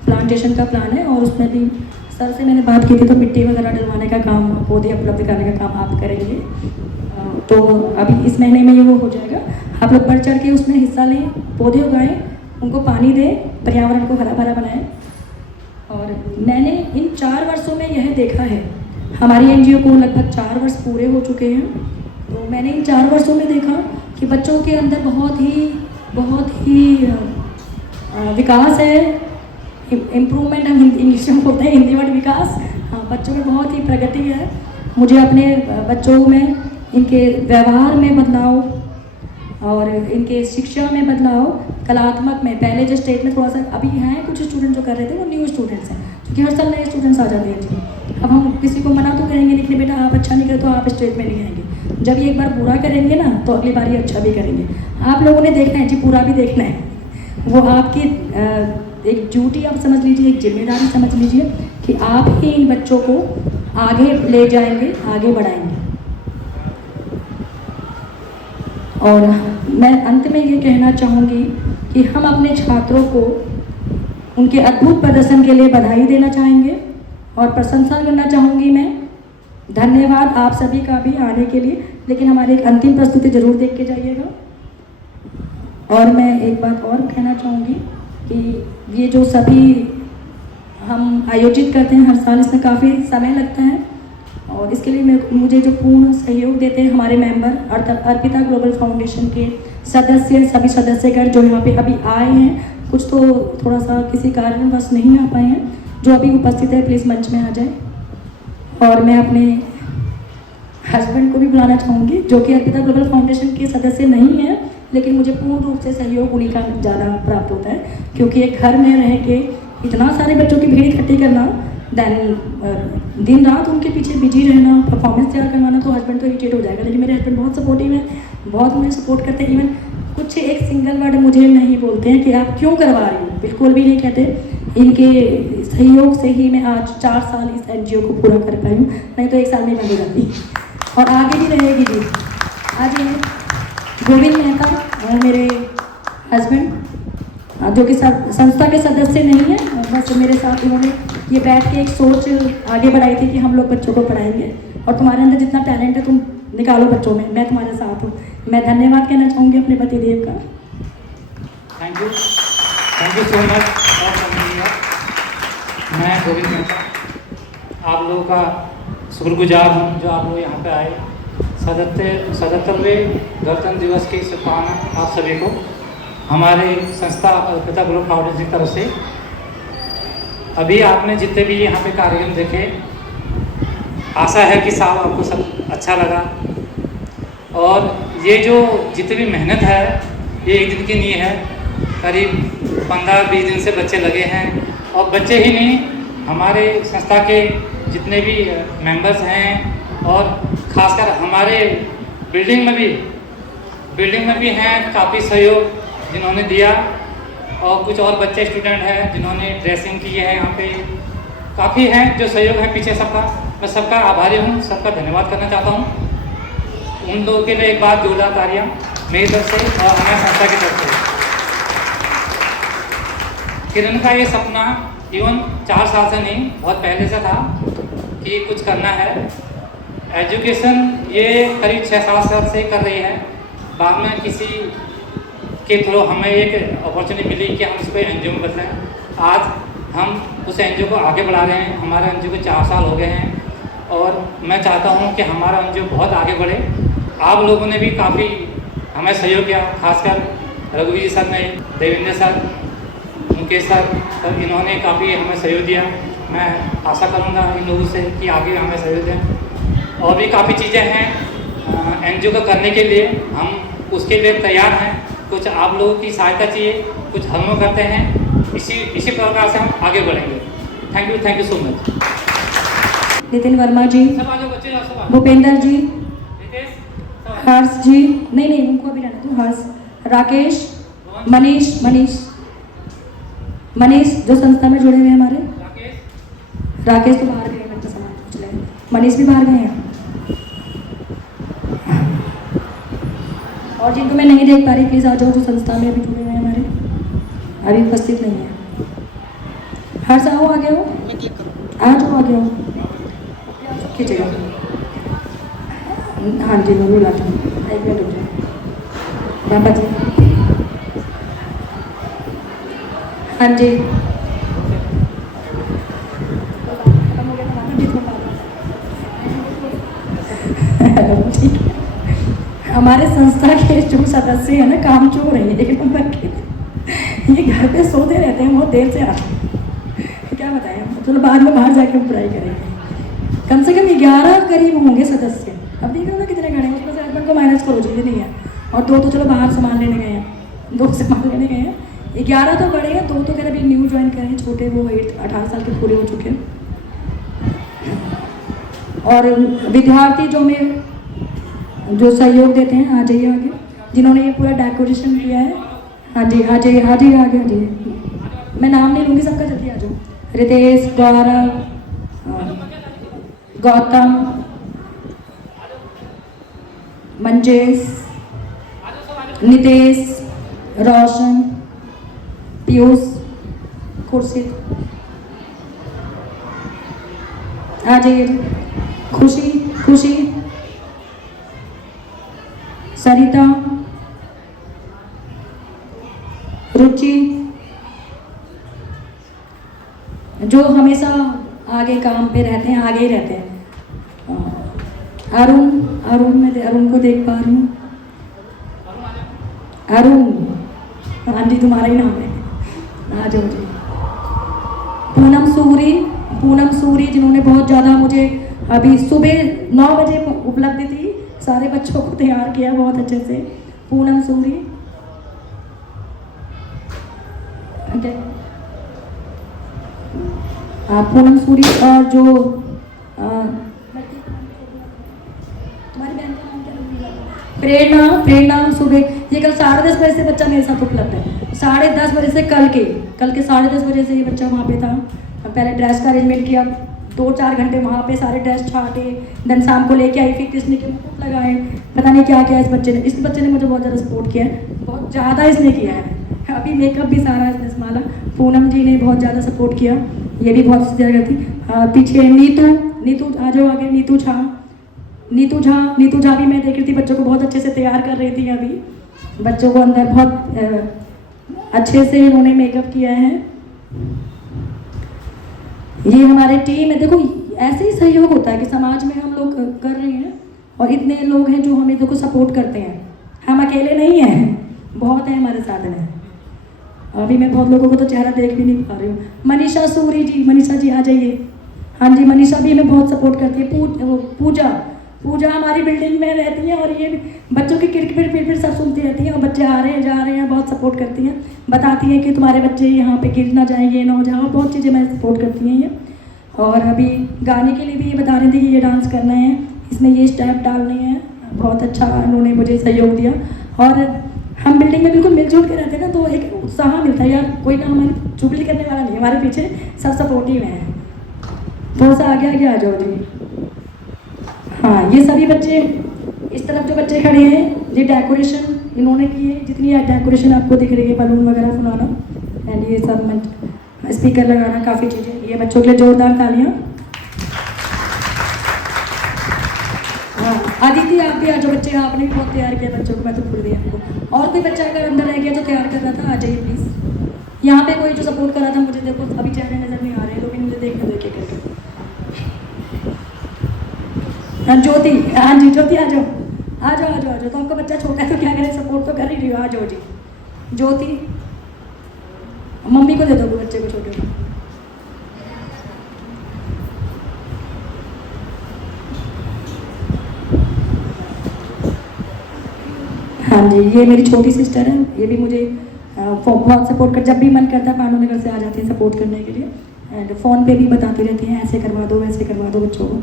प्लांटेशन का प्लान है। और उसमें भी सर से मैंने बात की थी, तो मिट्टी वगैरह डलवाने का काम, पौधे उपलब्ध कराने का काम आप करेंगे। तो अभी इस महीने में ये वो हो जाएगा। आप लोग बढ़ चढ़ के उसमें हिस्सा लें, पौधे उगाएं, उनको पानी दें, पर्यावरण को हरा भरा बनाएं। और मैंने इन 4 वर्षों में यह देखा है, हमारी एनजीओ को लगभग 4 वर्ष पूरे हो चुके हैं, तो मैंने इन 4 वर्षों में देखा कि बच्चों के अंदर बहुत ही विकास है, इम्प्रूवमेंट हम इंग्लिश में बोलते हैं, हिंदी वर्ड विकास। हाँ, बच्चों में बहुत ही प्रगति है। मुझे अपने बच्चों में इनके व्यवहार में बदलाव और इनके शिक्षा में बदलाव, कलात्मक में, पहले जो स्टेट में थोड़ा सा, अभी हैं कुछ स्टूडेंट जो कर रहे थे वो न्यू स्टूडेंट्स हैं, क्योंकि हर साल नए स्टूडेंट्स आ जाते हैं जी। अब हम किसी को मना तो करेंगे नहीं कि बेटा आप अच्छा नहीं करे तो आप स्टेज में नहीं आएंगे। जब ये एक बार बुरा करेंगे ना तो अगली बार ये अच्छा भी करेंगे। आप लोगों ने देखना है जी, पूरा भी देखना है, वो आपकी एक ड्यूटी आप समझ लीजिए, एक जिम्मेदारी समझ लीजिए कि आप ही इन बच्चों को आगे ले जाएंगे, आगे बढ़ाएंगे। और मैं अंत में ये कहना चाहूँगी कि हम अपने छात्रों को उनके अद्भुत प्रदर्शन के लिए बधाई देना चाहेंगे और प्रशंसा करना चाहूँगी मैं। धन्यवाद आप सभी का भी आने के लिए, लेकिन हमारी एक अंतिम प्रस्तुति ज़रूर देख के जाइएगा। और मैं एक बात और कहना चाहूँगी कि ये जो सभी हम आयोजित करते हैं हर साल, इसमें काफ़ी समय लगता है और इसके लिए मुझे जो पूर्ण सहयोग देते हैं हमारे मेंबर, अर्पिता ग्लोबल फाउंडेशन के सदस्य, सभी सदस्यगण जो यहाँ पे अभी आए हैं, कुछ तो थोड़ा सा किसी कारणवश नहीं आ पाए हैं, जो अभी उपस्थित है प्लीज़ मंच में आ जाए। और मैं अपने हस्बैंड को भी बुलाना चाहूँगी, जो कि अर्पिता ग्लोबल फाउंडेशन के सदस्य नहीं हैं, लेकिन मुझे पूर्ण रूप से सहयोग उन्हीं का ज़्यादा प्राप्त होता है, क्योंकि एक घर में रह के इतना सारे बच्चों की भीड़ इकट्ठी करना, देन दिन रात उनके पीछे बिजी रहना, परफॉर्मेंस तैयार करवाना, तो हस्बैंड तो इरिटेट हो जाएगा। लेकिन मेरे हस्बैंड बहुत सपोर्टिव हैं, बहुत मुझे सपोर्ट करते हैं। इवन कुछ एक सिंगल वर्ड मुझे नहीं बोलते हैं कि आप क्यों करवा रही हो, बिल्कुल भी नहीं कहते। इनके सहयोग से ही मैं आज 4 साल इस एनजीओ को पूरा कर पाई हूँ, नहीं तो 1 साल में बंद हो जाती और आगे भी रहेगी जी। आज ये गोविंद मेहता और मेरे हस्बैंड, जो कि संस्था के सदस्य नहीं है, बस मेरे साथ उन्होंने ये बैठ के एक सोच आगे बढ़ाई थी कि हम लोग बच्चों को पढ़ाएंगे और तुम्हारे अंदर जितना टैलेंट है तुम निकालो बच्चों में, मैं तुम्हारे साथ हूँ। मैं धन्यवाद कहना चाहूँगी अपने पतिदेव का। Thank you so much. मैं गोविंद मेहता आप लोगों का शुक्रगुजार हूँ जो आप लोग यहाँ पे आए। 77वें गणतंत्र दिवस की शुभकामना आप सभी को हमारे संस्था अर्पिता ग्लोबल फाउंडेशन की तरफ से। अभी आपने जितने भी यहाँ पे कार्यक्रम देखे, आशा है कि साहब आपको सब अच्छा लगा। और ये जो जितनी भी मेहनत है ये एक दिन की नहीं है, करीब 15-20 दिन से बच्चे लगे हैं। और बच्चे ही नहीं, हमारे संस्था के जितने भी मेंबर्स हैं और ख़ासकर हमारे बिल्डिंग में भी हैं काफ़ी सहयोग जिन्होंने दिया। और कुछ और बच्चे स्टूडेंट हैं जिन्होंने ड्रेसिंग की है, यहाँ पे काफ़ी हैं जो सहयोग है पीछे सबका। मैं सबका आभारी हूँ, सबका धन्यवाद करना चाहता हूँ। उन लोगों के लिए एक बात जोरदार तालियां मेरी तरफ से और हमारे संस्था की तरफ से। किरण का ये सपना इवन 4 साल से नहीं, बहुत पहले से था कि कुछ करना है। एजुकेशन ये करीब 6-7 साल से कर रही है। बाद में किसी के थ्रू हमें एक अपॉर्चुनिटी मिली कि हम इसको एनजीओ में बदलें। आज हम उस एनजीओ को आगे बढ़ा रहे हैं। हमारे एनजीओ को 4 साल हो गए हैं और मैं चाहता हूं कि हमारा एनजीओ बहुत आगे बढ़े। आप लोगों ने भी काफ़ी हमें सहयोग किया, खासकर रघुवीर सर ने, देवेंद्र सर, मुकेश सर, इन्होंने काफ़ी हमें सहयोग दिया। मैं आशा करूँगा इन लोगों से कि आगे हमें सहयोग दें। और भी काफ़ी चीज़ें हैं एनजीओ को करने के लिए, हम उसके लिए तैयार हैं। कुछ आप लोगों की सहायता चाहिए, कुछ हम लोग करते हैं, इसी प्रकार से हम आगे बढ़ेंगे। Thank you so much. Nitin Verma ji, सब आ जाओ बच्चे, सब आ जाओ। भूपेंद्र जी, रितेश, सब आ जाओ। हर्ष जी, नहीं उनको अभी रहना तू, हर्ष, राकेश, मनीष जो संस्था में जुड़े हुए हैं हमारे। राकेश तो बाहर गए, बच्चा सामान पूछ रहे हैं। मनीष भी बाहर गए हैं। और जिनको मैं नहीं देख पा रही प्लीज़ आ जाओ, जो संस्था में अभी जुड़े हुए हैं हमारे, अभी उपस्थित नहीं है। हर्ष आओ, आगे हो, आ जाओ, आगे हो, खींचेगा। हाँ जी, मैं बुलाता हूँ, एक मिनट रुक जाओ। बाबा जी, हाँ जी, ठीक है। हमारे संस्था के जो सदस्य हैं ना, काम चोर हैं एक नंबर के, ये घर पे सोते रहते हैं, बहुत देर से आते हैं। क्या बताएं हम, चलो बाद में बाहर जाके हम पढ़ाई करेंगे। कम से कम 11 करीब होंगे सदस्य। अब देख रहे हो ना कितने खड़े हैं, उसमें से हस्बैंड को माइनस करो, जी नहीं है, और 2 तो चलो बाहर सामान लेने गए हैं, 2 सामान लेने गए हैं, 11 तो बड़े हैं, 2 तो कह रहे अभी न्यू ज्वाइन करे हैं, छोटे वो 18 साल के पूरे हो चुके हैं। और विद्यार्थी जो सहयोग देते हैं, आ जाइए आगे, जिन्होंने ये पूरा डेकोरेशन किया है। हाँ जी, आ जाइए आगे आ जाइए, मैं नाम नहीं लूँगी सबका, जल्दी आ जाओ। रितेश, गौरव, गौतम, मंजेश, नितेश, रोशन, पीयूष, खुर्शीद, आ जाइए। खुशी, सरिता, रुचि, जो हमेशा आगे काम पे रहते हैं, आगे ही रहते हैं। अरुण को देख पा रही हूँ। अरुण, हाँ जी, तुम्हारा ही नाम है, आ जाओ जी। पूनम सूरी, जिन्होंने बहुत ज़्यादा मुझे अभी सुबह 9 बजे उपलब्धि थी, सारे बच्चों को तैयार किया बहुत अच्छे से। पूनम सूरी, पूनम सूरी, और जो तुम्हारी बहन का नाम क्या? प्रेरणा सुबह, ये कल 10:30 बजे से बच्चा मेरे साथ उपलब्ध है, 10:30 बजे से कल के 10:30 बजे से ये बच्चा वहाँ पे था। पहले ड्रेस का अरेंजमेंट किया, 2-4 घंटे वहाँ पे सारे ड्रेस छाटे, देन शाम को लेके आई, फिर कृष्ण के मुकुट लगाए, पता नहीं क्या किया इस बच्चे ने मुझे बहुत ज़्यादा सपोर्ट किया है, बहुत ज़्यादा इसने किया है। अभी मेकअप भी सारा इसने संभाला, पूनम जी ने बहुत ज़्यादा सपोर्ट किया, ये भी बहुत अच्छी जगह थी। पीछे नीतू आ जाओ आगे। नीतू झा भी मैं देख रही थी, बच्चों को बहुत अच्छे से तैयार कर रही थी। अभी बच्चों को अंदर बहुत अच्छे से इन्होंने मेकअप किया है। ये हमारे टीम है। देखो ऐसे ही सहयोग होता है कि समाज में हम लोग कर रहे हैं और इतने लोग हैं जो हमें देखो सपोर्ट करते हैं, हम अकेले नहीं हैं, बहुत है हमारे साथ में। अभी मैं बहुत लोगों को तो चेहरा देख भी नहीं पा रही हूँ। मनीषा सूरी जी, मनीषा जी आ जाइए। हाँ जी, मनीषा भी हमें बहुत सपोर्ट करती है। पूजा हमारी बिल्डिंग में रहती है और ये बच्चों की किरकिर सब सुनती रहती हैं, और बच्चे आ रहे हैं जा रहे हैं, बहुत सपोर्ट करती हैं, बताती हैं कि तुम्हारे बच्चे यहाँ पे गिर ना जाए, ये ना हो जाए, बहुत चीज़ें मैं सपोर्ट करती हैं ये। और अभी गाने के लिए भी ये बता रही थी कि ये डांस करना है, इसमें ये स्टेप डालने हैं, बहुत अच्छा उन्होंने मुझे सहयोग दिया। और हम बिल्डिंग में बिल्कुल मिलजुल के रहते हैं ना, तो एक उत्साह मिलता है यार, कोई ना हमारी चुगली करने वाला नहीं, हमारे पीछे सब सपोर्टिव हैं। थोड़ा सा आगे आ जाओ जी। हाँ, ये सभी बच्चे, इस तरफ जो बच्चे खड़े हैं, ये डेकोरेशन इन्होंने की है, जितनी डेकोरेशन आपको दिख रही है, बलून वगैरह फुलाना एंड ये सब स्पीकर लगाना, काफ़ी चीज़ें, ये बच्चों के लिए जोरदार तालियां। हाँ, आदित्य आप भी आ जाओ बच्चे, आपने भी बहुत तैयार किया बच्चों को, मैं तो भूल गई आपको। और कोई बच्चा अगर अंदर रह गया जो तैयार कर रहा था, आ जाइए प्लीज़। यहाँ पे कोई जो सपोर्ट कर रहा था, मुझे देखो अभी चेहरे नज़र नहीं आ रहे, लोग मुझे देखने देखे करके। हाँ ज्योति, हाँ जी ज्योति आ जाओ। तो आपका बच्चा छोटा है तो क्या करें, सपोर्ट तो कर ही रही हो, आ जाओ जी। ज्योति, मम्मी को दे दो बच्चे को, छोटे को। हाँ जी, ये मेरी छोटी सिस्टर है, ये भी मुझे बहुत सपोर्ट कर, जब भी मन करता है पांडु नगर से आ जाती है सपोर्ट करने के लिए। एंड फ़ोन पे भी बताती रहती हैं ऐसे करवा दो वैसे करवा दो बच्चों को।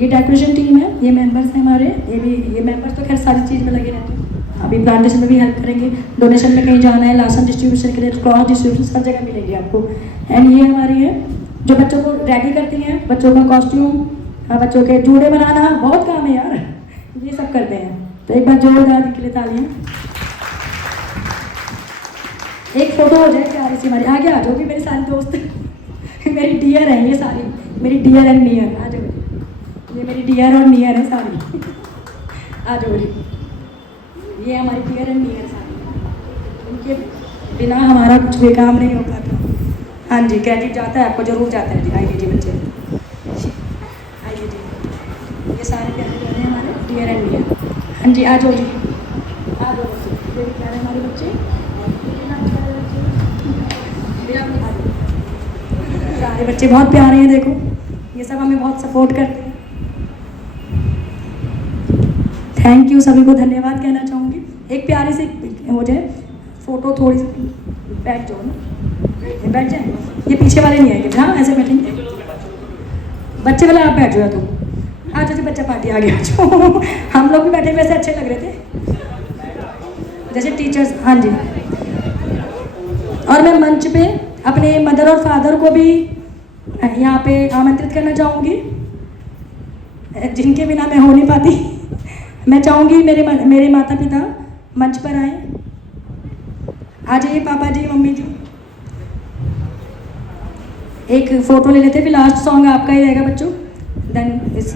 ये डेकोरेशन टीम है, ये मेंबर्स हैं हमारे, ये मेंबर्स तो खैर सारी चीज़ में लगे रहते हैं। अभी प्लांटेशन में भी हेल्प करेंगे, डोनेशन में कहीं जाना है, राशन डिस्ट्रीब्यूशन के लिए, क्रॉस डिस्ट्रीब्यूशन, हर जगह मिलेंगे आपको। एंड ये हमारी है जो बच्चों को रेडी करती हैं, बच्चों का कॉस्ट्यूम, बच्चों के जूड़े बनाना, बहुत काम है यार, ये सब करते हैं। तो एक बार जोरदार के लिए तालियां। एक फोटो हो जाए प्यारी सी हमारी, आगे आ जाओ भी मेरी सारी दोस्त मेरी डियर है, ये सारी मेरी डियर एंड नियर, आ जाओ, ये मेरी डियर और नियर है सारी आ जाओ जी, ये हमारी डियर एंड नियर सारी, इनके बिना हमारा कुछ भी काम नहीं हो पाता। हाँ जी, क्रेडिट जाता है आपको, जरूर जाता है जी। आइए जी बच्चे, आइए जी, ये सारे प्यारे प्यारे हमारे डियर एंड नियर। हाँ जी, आ जाओ जी, आ जाओ बच्चे, ये भी प्यारे हमारे बच्चे, सारे बच्चे बहुत प्यारे हैं, देखो ये सब हमें बहुत सपोर्ट करते हैं। थैंक यू, सभी को धन्यवाद कहना चाहूँगी। एक प्यारी सी हो जाए फोटो, थोड़ी सी बैठ जाओ ना, बैठ जाए, ये पीछे वाले नहीं आएंगे, हाँ ऐसे बैठेंगे, बच्चे वाले आप बैठ जाओ, तुम आ जाओ जी, बच्चा पार्टी आ गया जो हम लोग भी बैठे वैसे अच्छे लग रहे थे जैसे टीचर्स। हाँ जी, और मैं मंच पे अपने मदर और फादर को भी यहाँ पे आमंत्रित करना चाहूँगी, जिनके बिना मैं हो नहीं पाती। मैं चाहूँगी मेरे माता पिता मंच पर आए, आ जाइए पापा जी, मम्मी जी, एक फ़ोटो ले लेते, फिर लास्ट सॉन्ग आपका ही रहेगा बच्चों, देन इस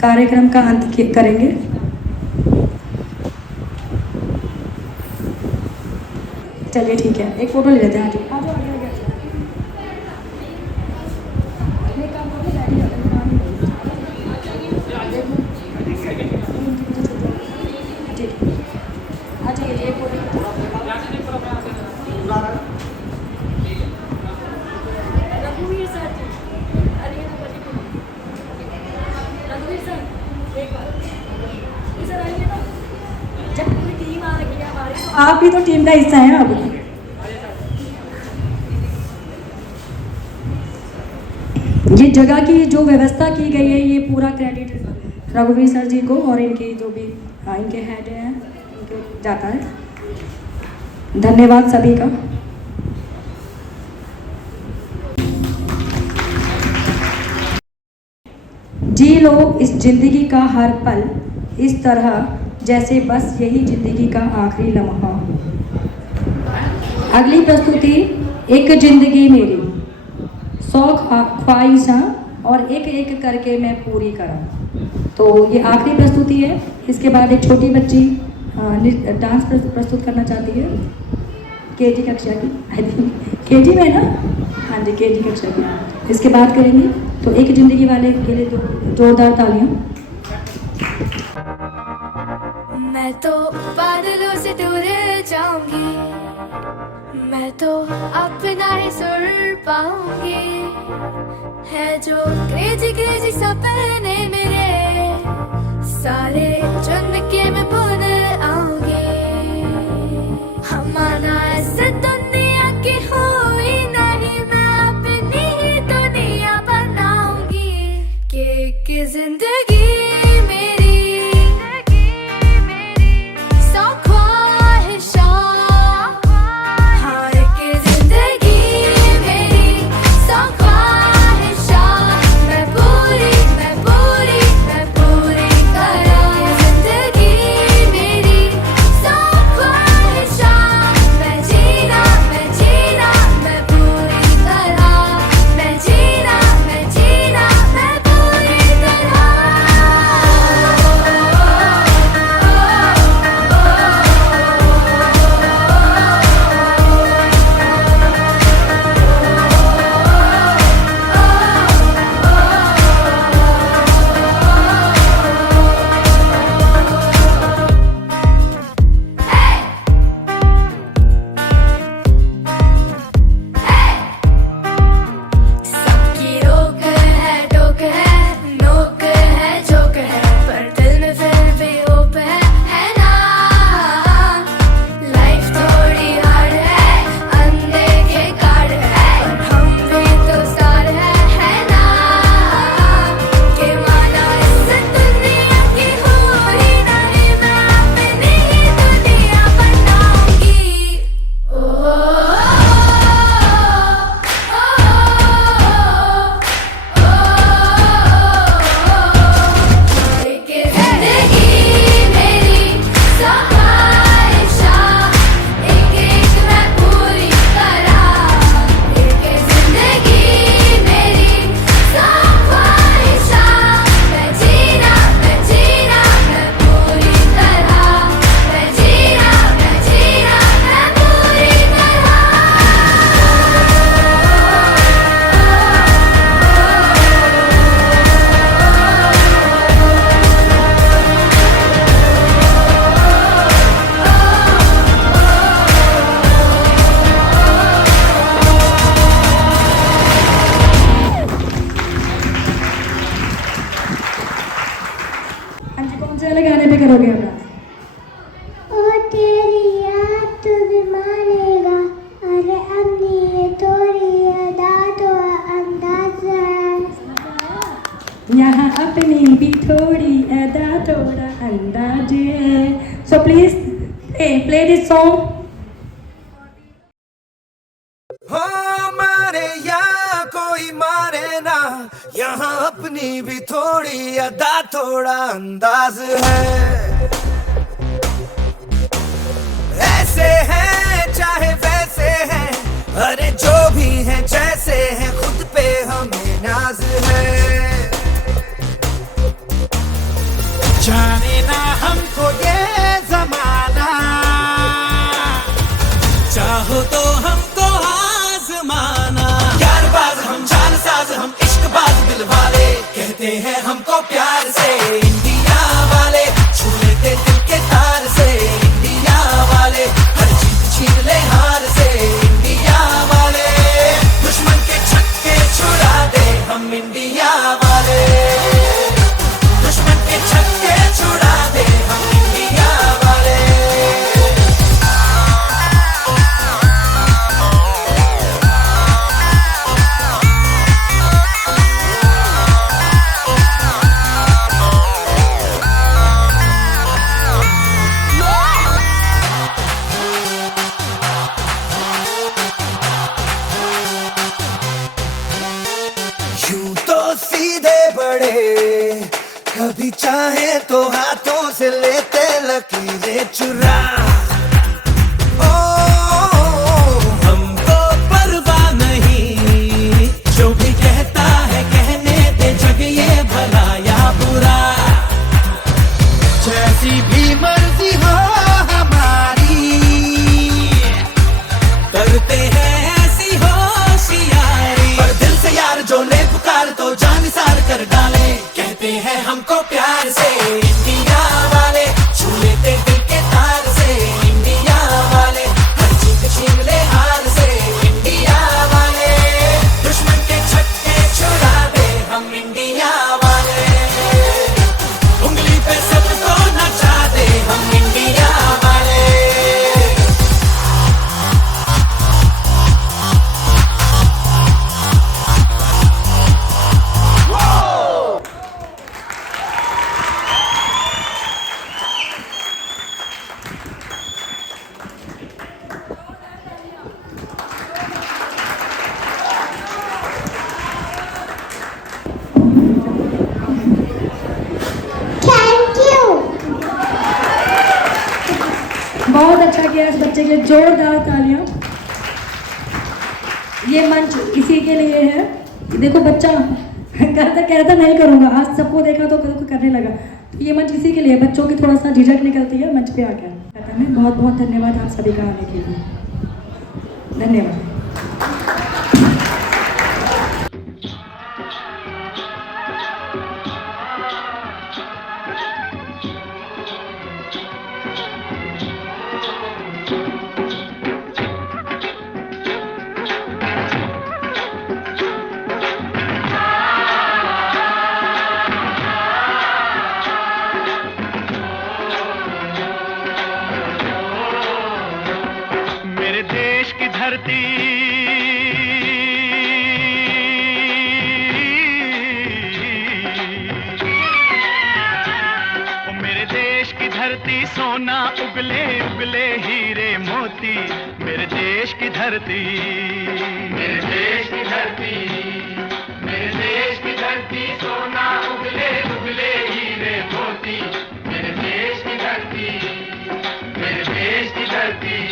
कार्यक्रम का अंत करेंगे। चलिए ठीक है, एक फ़ोटो ले लेते हैं, आ जाओ, आप भी तो टीम का हिस्सा हैं अब। ये जगह की जो व्यवस्था की गई है, ये पूरा क्रेडिट रघुवीर सर जी को और इनकी जो भी इनके हेड हैं इनको जाता है। धन्यवाद सभी का। जी लो इस जिंदगी का हर पल इस तरह जैसे बस यही जिंदगी का आखिरी लम्हा। अगली प्रस्तुति एक जिंदगी मेरी, 100 ख्वाहिशां और एक एक करके मैं पूरी करा। तो ये आखिरी प्रस्तुति है। इसके बाद एक छोटी बच्ची डांस प्रस्तुत करना चाहती है, केजी कक्षा की, आई थिंक केजी में ना, हाँ जी केजी कक्षा की। इसके बाद करेंगे, तो एक जिंदगी वाले के लिए जोरदार तालियां। मैं तो बादलों से दूर जाऊंगी, मैं तो अपना ही सुर पाऊंगी। है जो क्रेजी क्रेजी सपने मेरे, सारे चुन के मैं भूल आऊंगी। हमारा ऐसे दुनिया की हुई नहीं, मैं अपनी ही दुनिया बनाऊंगी। कि जिंदगी थोड़ा अंदाज है. So please play this song. हो मारे या कोई मारे ना, यहाँ अपनी भी थोड़ी अदा थोड़ा अंदाज है. ऐसे हैं चाहे वैसे हैं, अरे जो भी हैं जैसे हैं, खुद पे हमें नाज है. जाने ना हमको ये जमाना, चाहो तो हमको आजमाना. यार बाज हम जान साज हम इश्क बाज दिल वाले, कहते हैं हमको प्यार से इंडिया वाले. छू लेते दिल के तार से इंडिया वाले, हर चीज छीन ले हार से इंडिया वाले. दुश्मन के छक्के छुड़ा दे हम इंडिया वाले, दुश्मन के छक्के छुड़ा दे हम इंडिया वाले. यूं तो सीधे बड़े, कभी चाहे तो हाथों से लेते लकीरें चुरा. ओ हमको परवाह नहीं, जो भी कहता है कहने दे, जग ये भला या बुरा. जैसी भी मर्जी हो हमारी, करते हैं ऐसी होशियारी. पर दिल से यार जो ले पुकार तो जान सार कर डाले, कहते हैं हमको प्यार से इंडिया वाले. छू लेते दिल के तार से इंडिया वाले, हर चीज छीन ले हार से इंडिया वाले. दुश्मन के छक्के छुड़ा दे हम इंडिया वाले, उंगली पे सबको नचा दे हम इंडिया वाले. बहुत अच्छा किया इस बच्चे के लिए, जोरदार तालियां. ये मंच इसी के लिए है. देखो बच्चा करता कहता नहीं करूंगा, आज सबको देखा तो करने लगा. तो ये मंच इसी के लिए, बच्चों की थोड़ा सा झिझक निकलती है मंच पे आकर. कहता मैं बहुत बहुत धन्यवाद आप सभी का आने के लिए. धन्यवाद. मेरे देश की धरती, ओ मेरे देश की धरती, सोना उगले उगले हीरे मोती. मेरे देश की धरती, मेरे देश की धरती, मेरे देश की धरती, सोना उगले उगले हीरे मोती. मेरे देश की धरती, मेरे देश की धरती.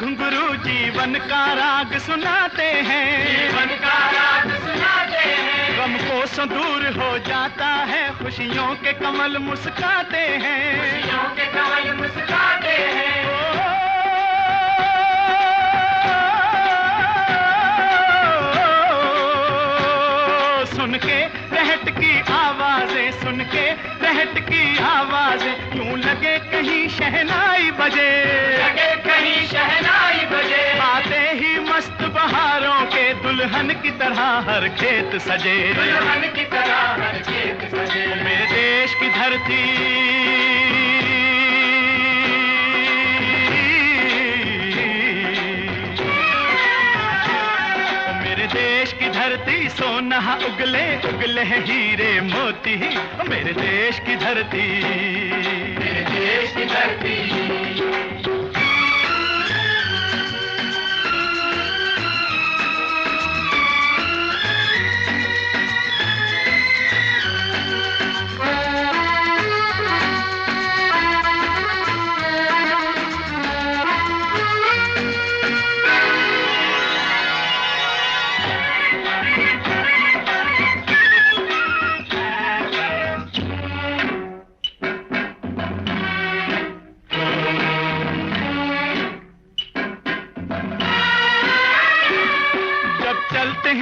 घुंघरू जीवन का राग सुनाते हैं, जीवन का राग सुनाते हैं। गम को दूर हो जाता है, खुशियों के कमल मुस्काते हैं, खुशियों के कमल मुस्काते हैं। सुन के रहट की आवाजें, सुन के रहट की आवाजें, यूं लगे कहीं शहनाई बजे, लगे कहीं शहनाई बजे। आते ही मस्त बहारों के दुल्हन की तरह हर खेत सजे, दुल्हन की तरह हर खेत सजे। मेरे देश की धरती, देश की धरती सोना उगले उगले हीरे मोती, मेरे देश की धरती, मेरे देश की धरती।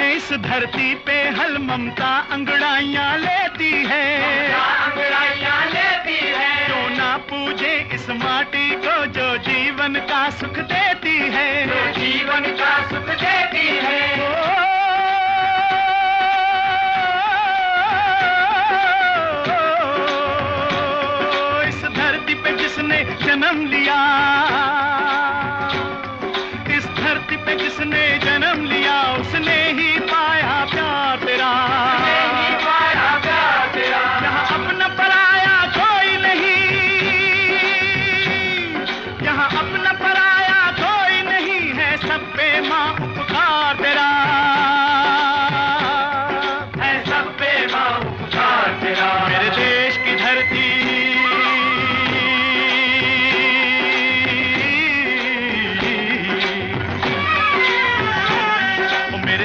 इस धरती पे हल ममता अंगड़ाइयाँ लेती है, अंगड़ाइयाँ लेती है। जो ना पूजे इस माटी को जो जीवन का सुख देती है, जो जीवन का सुख देती है। इस धरती पे जिसने जन्म लिया, इस धरती पे जिसने जन्म लिया, उसने ही पाया प्यार तेरा, पाया प्यार तेरा। यहाँ अपना पराया कोई नहीं, यहाँ अपना पराया कोई नहीं है, सब पे माँ उपकार तेरा है, सब पे माँ उपकार तेरा। मेरे देश की धरती,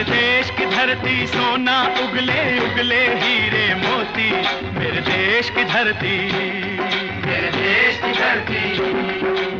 देश की धरती सोना उगले उगले हीरे मोती, मेरे देश की धरती, मेरे देश की धरती।